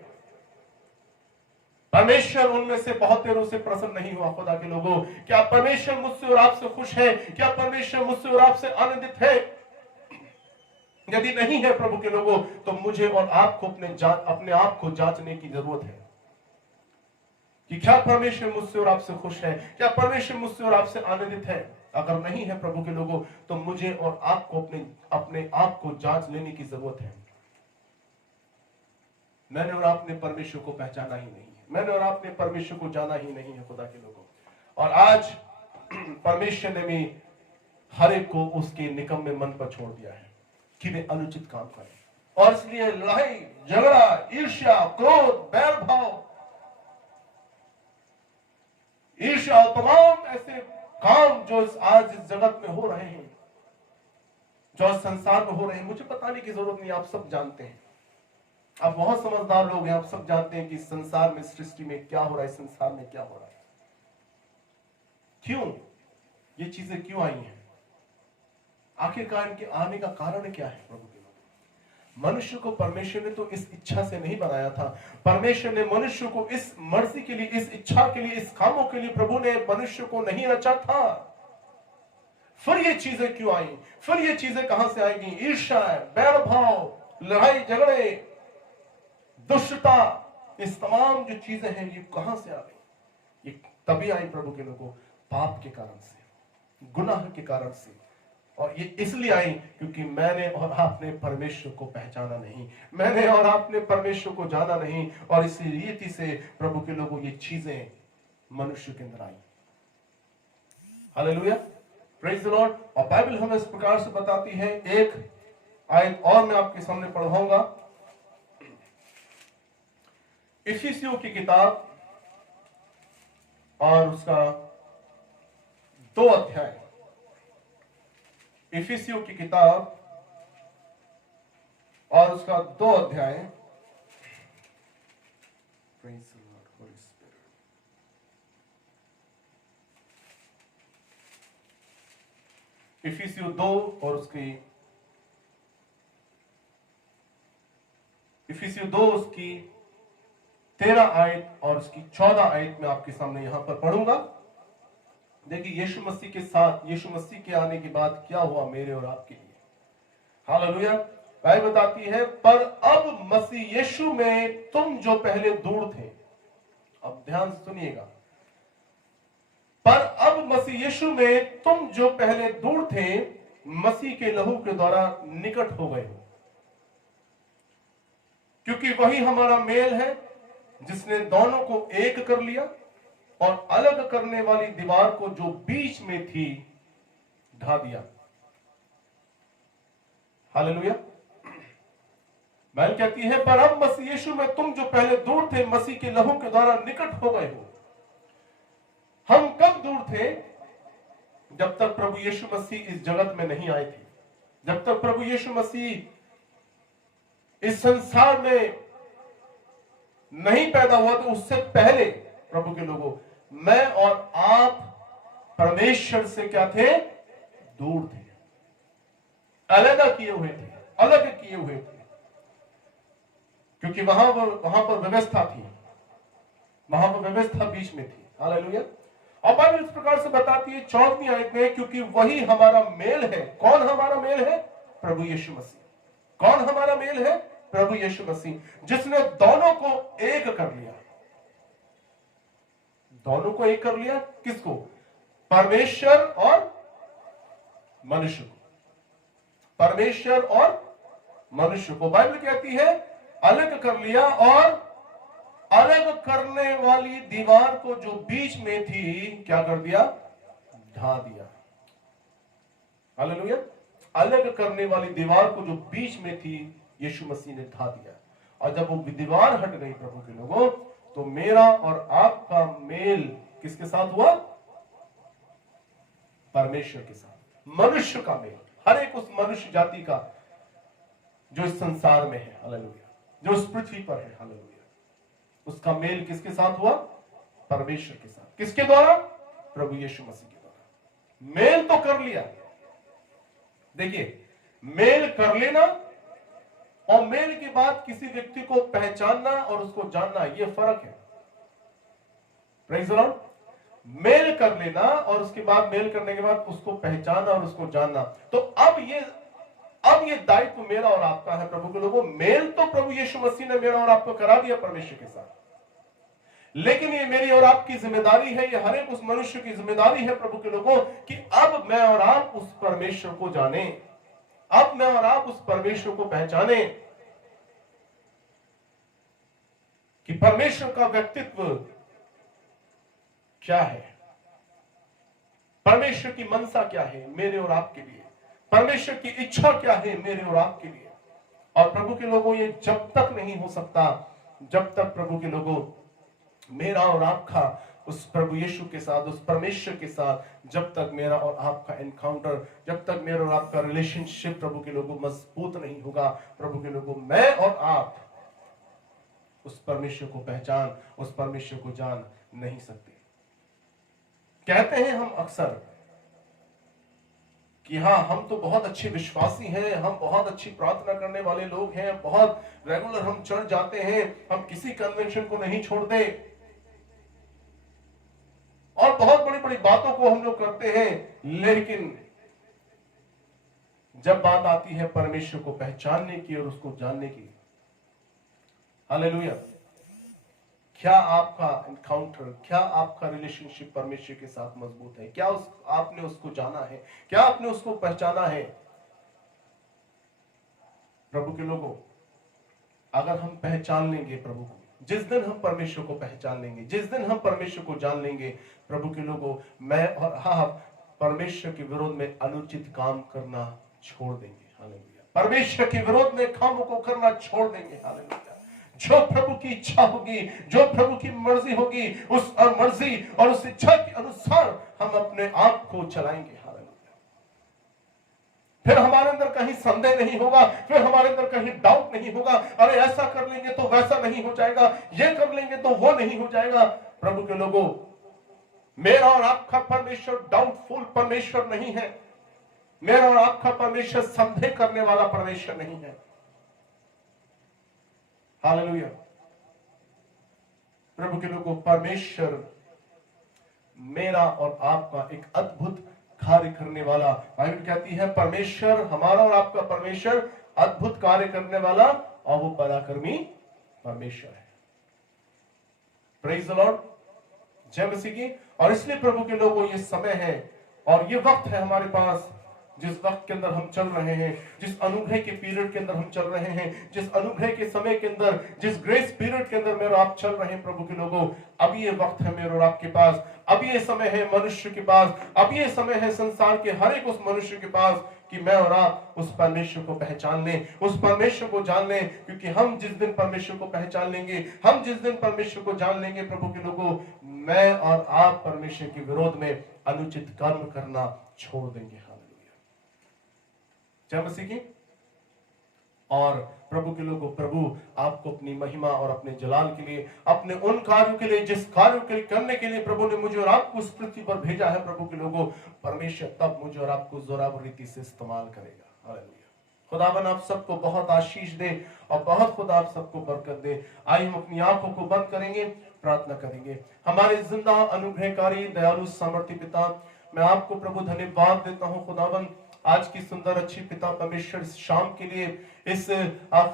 परमेश्वर उनमें से बहुत देरों से प्रसन्न नहीं हुआ। खुदा के लोगों, क्या परमेश्वर मुझसे और आपसे खुश है? क्या परमेश्वर मुझसे और आपसे आनंदित है? यदि नहीं है प्रभु के लोगों, तो मुझे और आपको अपने आप को जांचने की जरूरत है कि क्या परमेश्वर मुझसे और आपसे खुश है? क्या परमेश्वर मुझसे और आपसे आनंदित है? अगर नहीं है प्रभु के लोगों, तो मुझे और आपको अपने आप को जांच लेने की जरूरत है। मैंने और आपने परमेश्वर को पहचाना ही नहीं है, मैंने और आपने परमेश्वर को जाना ही नहीं है खुदा के लोगों। और आज परमेश्वर ने भी हर एक को उसके निकम्मे मन पर छोड़ दिया है कि वे अनुचित काम करें, और इसलिए लड़ाई झगड़ा, ईर्ष्या, क्रोध, बैर भाव, ईर्ष्या, तमाम ऐसे काम जो आज इस जगत में हो रहे हैं, जो संसार में हो रहे हैं, मुझे बताने की जरूरत नहीं, आप सब जानते हैं। आप बहुत समझदार लोग हैं, आप सब जानते हैं कि संसार में, सृष्टि में क्या हो रहा है, संसार में क्या हो रहा है, क्यों ये चीजें क्यों आई हैं, आखिरकार इनके आने का कारण क्या है। प्रभु के लोग, मनुष्य को परमेश्वर ने तो इस इच्छा से नहीं बनाया था। परमेश्वर ने मनुष्य को इस मर्जी के लिए, इस इच्छा के लिए, इस कामों के लिए प्रभु ने मनुष्य को नहीं रचा था। फिर ये चीजें क्यों आई? फिर ये चीजें कहां से आएगी? ईर्ष्या, बैर भाव, लड़ाई झगड़े, दुष्टता, इस तमाम जो चीजें हैं, ये कहां से आ गई? ये तभी आई प्रभु के लोगों, पाप के कारण से, गुनाह के कारण से। और ये इसलिए आई क्योंकि मैंने और आपने परमेश्वर को पहचाना नहीं, मैंने और आपने परमेश्वर को जाना नहीं, और इसी रीति से प्रभु के लोगों ये चीजें मनुष्य के अंदर आई। Hallelujah, praise the Lord. और बाइबल हमें इस प्रकार से बताती है, एक आयत और मैं आपके सामने पढ़ाऊंगा, इफिसियों की किताब और उसका 2 अध्याय। इफिसियों की किताब और उसका 2 अध्याय। इफिसियों 2 और उसकी इफिसियों 2 उसकी 13 आयत और उसकी 14 आयत में आपके सामने यहां पर पढ़ूंगा। देखिए, यीशु मसीह के साथ, यीशु मसीह के आने के बाद क्या हुआ मेरे और आपके लिए। हालेलुया। बाइबल बताती है, पर अब मसीह यीशु में तुम जो पहले दूर थे, अब ध्यान से सुनिएगा, पर अब मसीह यीशु में तुम जो पहले दूर थे, मसीह के लहू के द्वारा निकट हो गए हो, क्योंकि वही हमारा मेल है जिसने दोनों को एक कर लिया और अलग करने वाली दीवार को जो बीच में थी ढा दिया। हालेलुया। बाइबल कहती है, पर अब मसीह यीशु में तुम जो पहले दूर थे, मसीह के लहू के द्वारा निकट हो गए हो। हम कब दूर थे? जब तक प्रभु यीशु मसीह इस जगत में नहीं आए थे, जब तक प्रभु यीशु मसीह इस संसार में नहीं पैदा हुआ, तो उससे पहले प्रभु के लोगों, मैं और आप परमेश्वर से क्या थे? दूर थे, अलग किए हुए थे, अलग किए हुए थे, क्योंकि वहां पर व्यवस्था थी, वहां पर व्यवस्था बीच में थी। हालेलुया। और बाइबल इस प्रकार से बताती है 14वीं आयत में, क्योंकि वही हमारा मेल है। कौन हमारा मेल है? प्रभु यीशु मसीह। कौन हमारा मेल है? प्रभु यीशु मसीह, जिसने दोनों को एक कर लिया। दोनों को एक कर लिया, किसको? परमेश्वर और मनुष्य को। परमेश्वर और मनुष्य को बाइबल कहती है अलग कर लिया, और अलग करने वाली दीवार को जो बीच में थी क्या कर दिया? ढा दिया। हालेलुया। अलग करने वाली दीवार को जो बीच में थी यीशु मसीह ने ढा दिया, और जब वो दीवार हट गई प्रभु के लोगों, तो मेरा और आपका मेल किसके साथ हुआ? परमेश्वर के साथ, मनुष्य का मेल, हर एक उस मनुष्य जाति का जो इस संसार में है, हालेलुया, जो उस पृथ्वी पर है, हालेलुया, उसका मेल किसके साथ हुआ? परमेश्वर के साथ। किसके द्वारा? प्रभु यीशु मसीह के द्वारा। मेल तो कर लिया। देखिए, मेल कर लेना और मेल के बाद किसी व्यक्ति को पहचानना और उसको जानना, यह फर्क है। Praise the Lord. मेल कर लेना और उसके बाद मेल करने के बाद उसको पहचानना और उसको जानना। तो अब ये दायित्व मेरा और आपका है प्रभु के लोगों। मेल तो प्रभु यीशु मसीह ने मेरा और आपको करा दिया परमेश्वर के साथ, लेकिन ये मेरी और आपकी जिम्मेदारी है, ये हर एक उस मनुष्य की जिम्मेदारी है प्रभु के लोगों, कि अब मैं और आप उस परमेश्वर को जाने, अब मैं और आप उस परमेश्वर को पहचाने कि परमेश्वर का व्यक्तित्व क्या है, परमेश्वर की मनसा क्या है मेरे और आपके लिए, परमेश्वर की इच्छा क्या है मेरे और आपके लिए। और प्रभु के लोगों, ये जब तक नहीं हो सकता जब तक प्रभु के लोगों मेरा और आपका उस प्रभु यीशु के साथ, उस परमेश्वर के साथ, जब तक मेरा और आपका एनकाउंटर, जब तक मेरा और आपका रिलेशनशिप प्रभु के लोगों मजबूत नहीं होगा, प्रभु के लोगों मैं और आप उस परमेश्वर को पहचान, उस परमेश्वर को जान नहीं सकते। कहते हैं हम अक्सर कि हाँ, हम तो बहुत अच्छे विश्वासी हैं, हम बहुत अच्छी प्रार्थना करने वाले लोग हैं, बहुत रेगुलर हम चर्च जाते हैं, हम किसी कन्वेंशन को नहीं छोड़ते, और बहुत बड़ी बड़ी बातों को हम लोग करते हैं। लेकिन जब बात आती है परमेश्वर को पहचानने की और उसको जानने की, हालेलुया, क्या आपका एनकाउंटर, क्या आपका रिलेशनशिप परमेश्वर के साथ मजबूत है? क्या आपने उसको जाना है? क्या आपने उसको पहचाना है? प्रभु के लोगों, अगर हम पहचान लेंगे प्रभु को, जिस दिन हम परमेश्वर को पहचान लेंगे, जिस दिन हम परमेश्वर को जान लेंगे, प्रभु के लोगों, मैं और आप परमेश्वर के विरोध में अनुचित काम करना छोड़ देंगे। हालेलुया। परमेश्वर के विरोध में काम को करना छोड़ देंगे। हालेलुया। जो प्रभु की इच्छा होगी, जो प्रभु की मर्जी होगी, उस मर्जी और उस इच्छा के अनुसार हम अपने आप को चलाएंगे। हालेलुया। फिर हमारे अंदर कहीं संदेह नहीं होगा, फिर हमारे अंदर कहीं डाउट नहीं होगा, अरे ऐसा कर लेंगे तो वैसा नहीं हो जाएगा, ये कर लेंगे तो वो नहीं हो जाएगा। प्रभु के लोगों, मेरा और आपका परमेश्वर डाउटफुल परमेश्वर नहीं है, मेरा और आपका परमेश्वर संदेह करने वाला परमेश्वर नहीं है। हालेलुया। प्रभु के लोगों, परमेश्वर मेरा और आपका एक अद्भुत कार्य करने वाला, बाइबल कहती है परमेश्वर, हमारा और आपका परमेश्वर अद्भुत कार्य करने वाला और वो पराक्रमी परमेश्वर है। प्रेज द लॉर्ड, जय मसीह की। और इसलिए प्रभु के लोगों, ये समय है और ये वक्त है हमारे पास, जिस वक्त के अंदर हम चल रहे हैं, जिस अनुग्रह के पीरियड के अंदर हम चल रहे हैं, जिस अनुग्रह के समय के अंदर, जिस ग्रेस पीरियड के अंदर मेरे आप चल रहे हैं प्रभु के लोगों, अब ये वक्त है मेरे और आपके पास, अब ये समय है मनुष्य के पास, अब ये समय है संसार के हर एक उस मनुष्य के पास कि मैं और आप उस परमेश्वर को पहचान लें, उस परमेश्वर को जान लें। क्योंकि हम जिस दिन परमेश्वर को पहचान लेंगे, हम जिस दिन परमेश्वर को जान लेंगे प्रभु के लोगों, मैं और आप परमेश्वर के विरोध में अनुचित कर्म करना छोड़ देंगे। जय मसीह की। और प्रभु के लोगों, प्रभु आपको अपनी महिमा और अपने जलाल के लिए, अपने उन कार्यों के लिए, जिस कार्यों के लिए करने के लिए प्रभु ने मुझे और आपको उस पृथ्वी पर भेजा है, प्रभु के लोगों, परमेश्वर तब मुझे और आपको जोरावर रीति से इस्तेमाल करेगा। हालेलुया। खुदावन आप सबको बहुत आशीष दे और बहुत खुदा आप सबको बरकत दे। आइए हम अपनी आंखों को बंद करेंगे, प्रार्थना करेंगे। हमारे जिंदा अनुग्रहकारी दयालु सामर्थी पिता, मैं आपको प्रभु धन्यवाद देता हूँ खुदावन, आज की सुंदर अच्छी पिता परमेश्वर इस शाम के लिए, इस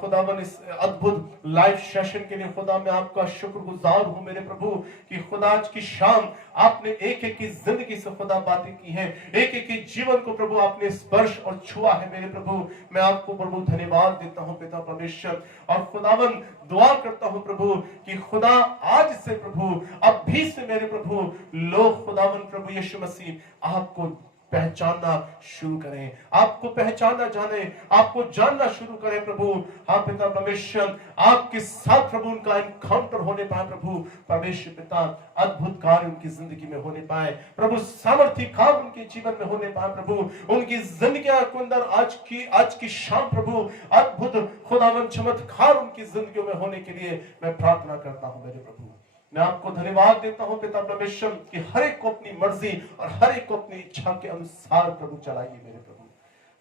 खुदावन इस अद्भुत लाइव सेशन के लिए खुदा मैं आपका शुक्रगुजार हूं मेरे प्रभु, कि खुदा आज की शाम आपने एक एक की जिंदगी से खुदा बातें की हैं, एक एक के जीवन को प्रभु आपने स्पर्श और छुआ है मेरे प्रभु। मैं आपको प्रभु धन्यवाद देता हूं पिता परमेश्वर, और खुदावन दुआ करता हूं प्रभु कि खुदा आज से प्रभु, अब भी से मेरे प्रभु लोग खुदावन प्रभु यीशु मसीह आपको पहचानना शुरू करें, आपको पहचानना जाने, आपको जानना शुरू करें प्रभु। हाँ पिता परमेश्वर, आपके साथ प्रभु उनका एनकाउंटर होने पाए प्रभु परमेश्वर पिता, अद्भुत कार्य उनकी जिंदगी में होने पाए प्रभु, सामर्थ्य काम उनके जीवन में होने पाए प्रभु, उनकी जिंदगी के अंदर आज की शाम प्रभु अद्भुत खुदावन चमत्कार उनकी जिंदगियों में होने के लिए मैं प्रार्थना करता हूं मेरे प्रभु। मैं आपको धन्यवाद देता हूं पिता परमेश्वर कि हर एक को अपनी मर्जी और हर एक को अपनी इच्छा के अनुसार प्रभु चलाइए मेरे प्रभु।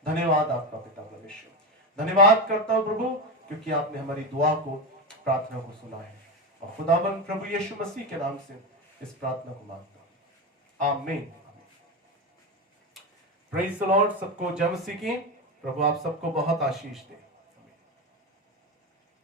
धन्यवाद आपका पिता परमेश्वर, धन्यवाद करता हूं प्रभु क्योंकि आपने हमारी दुआ को, प्रार्थना को सुना है, और खुदावन प्रभु यीशु मसीह के नाम से इस प्रार्थना को मांगता हूं, आमीन। Praise the Lord. सबको जय मसीह की। प्रभु आप सबको बहुत आशीष दे।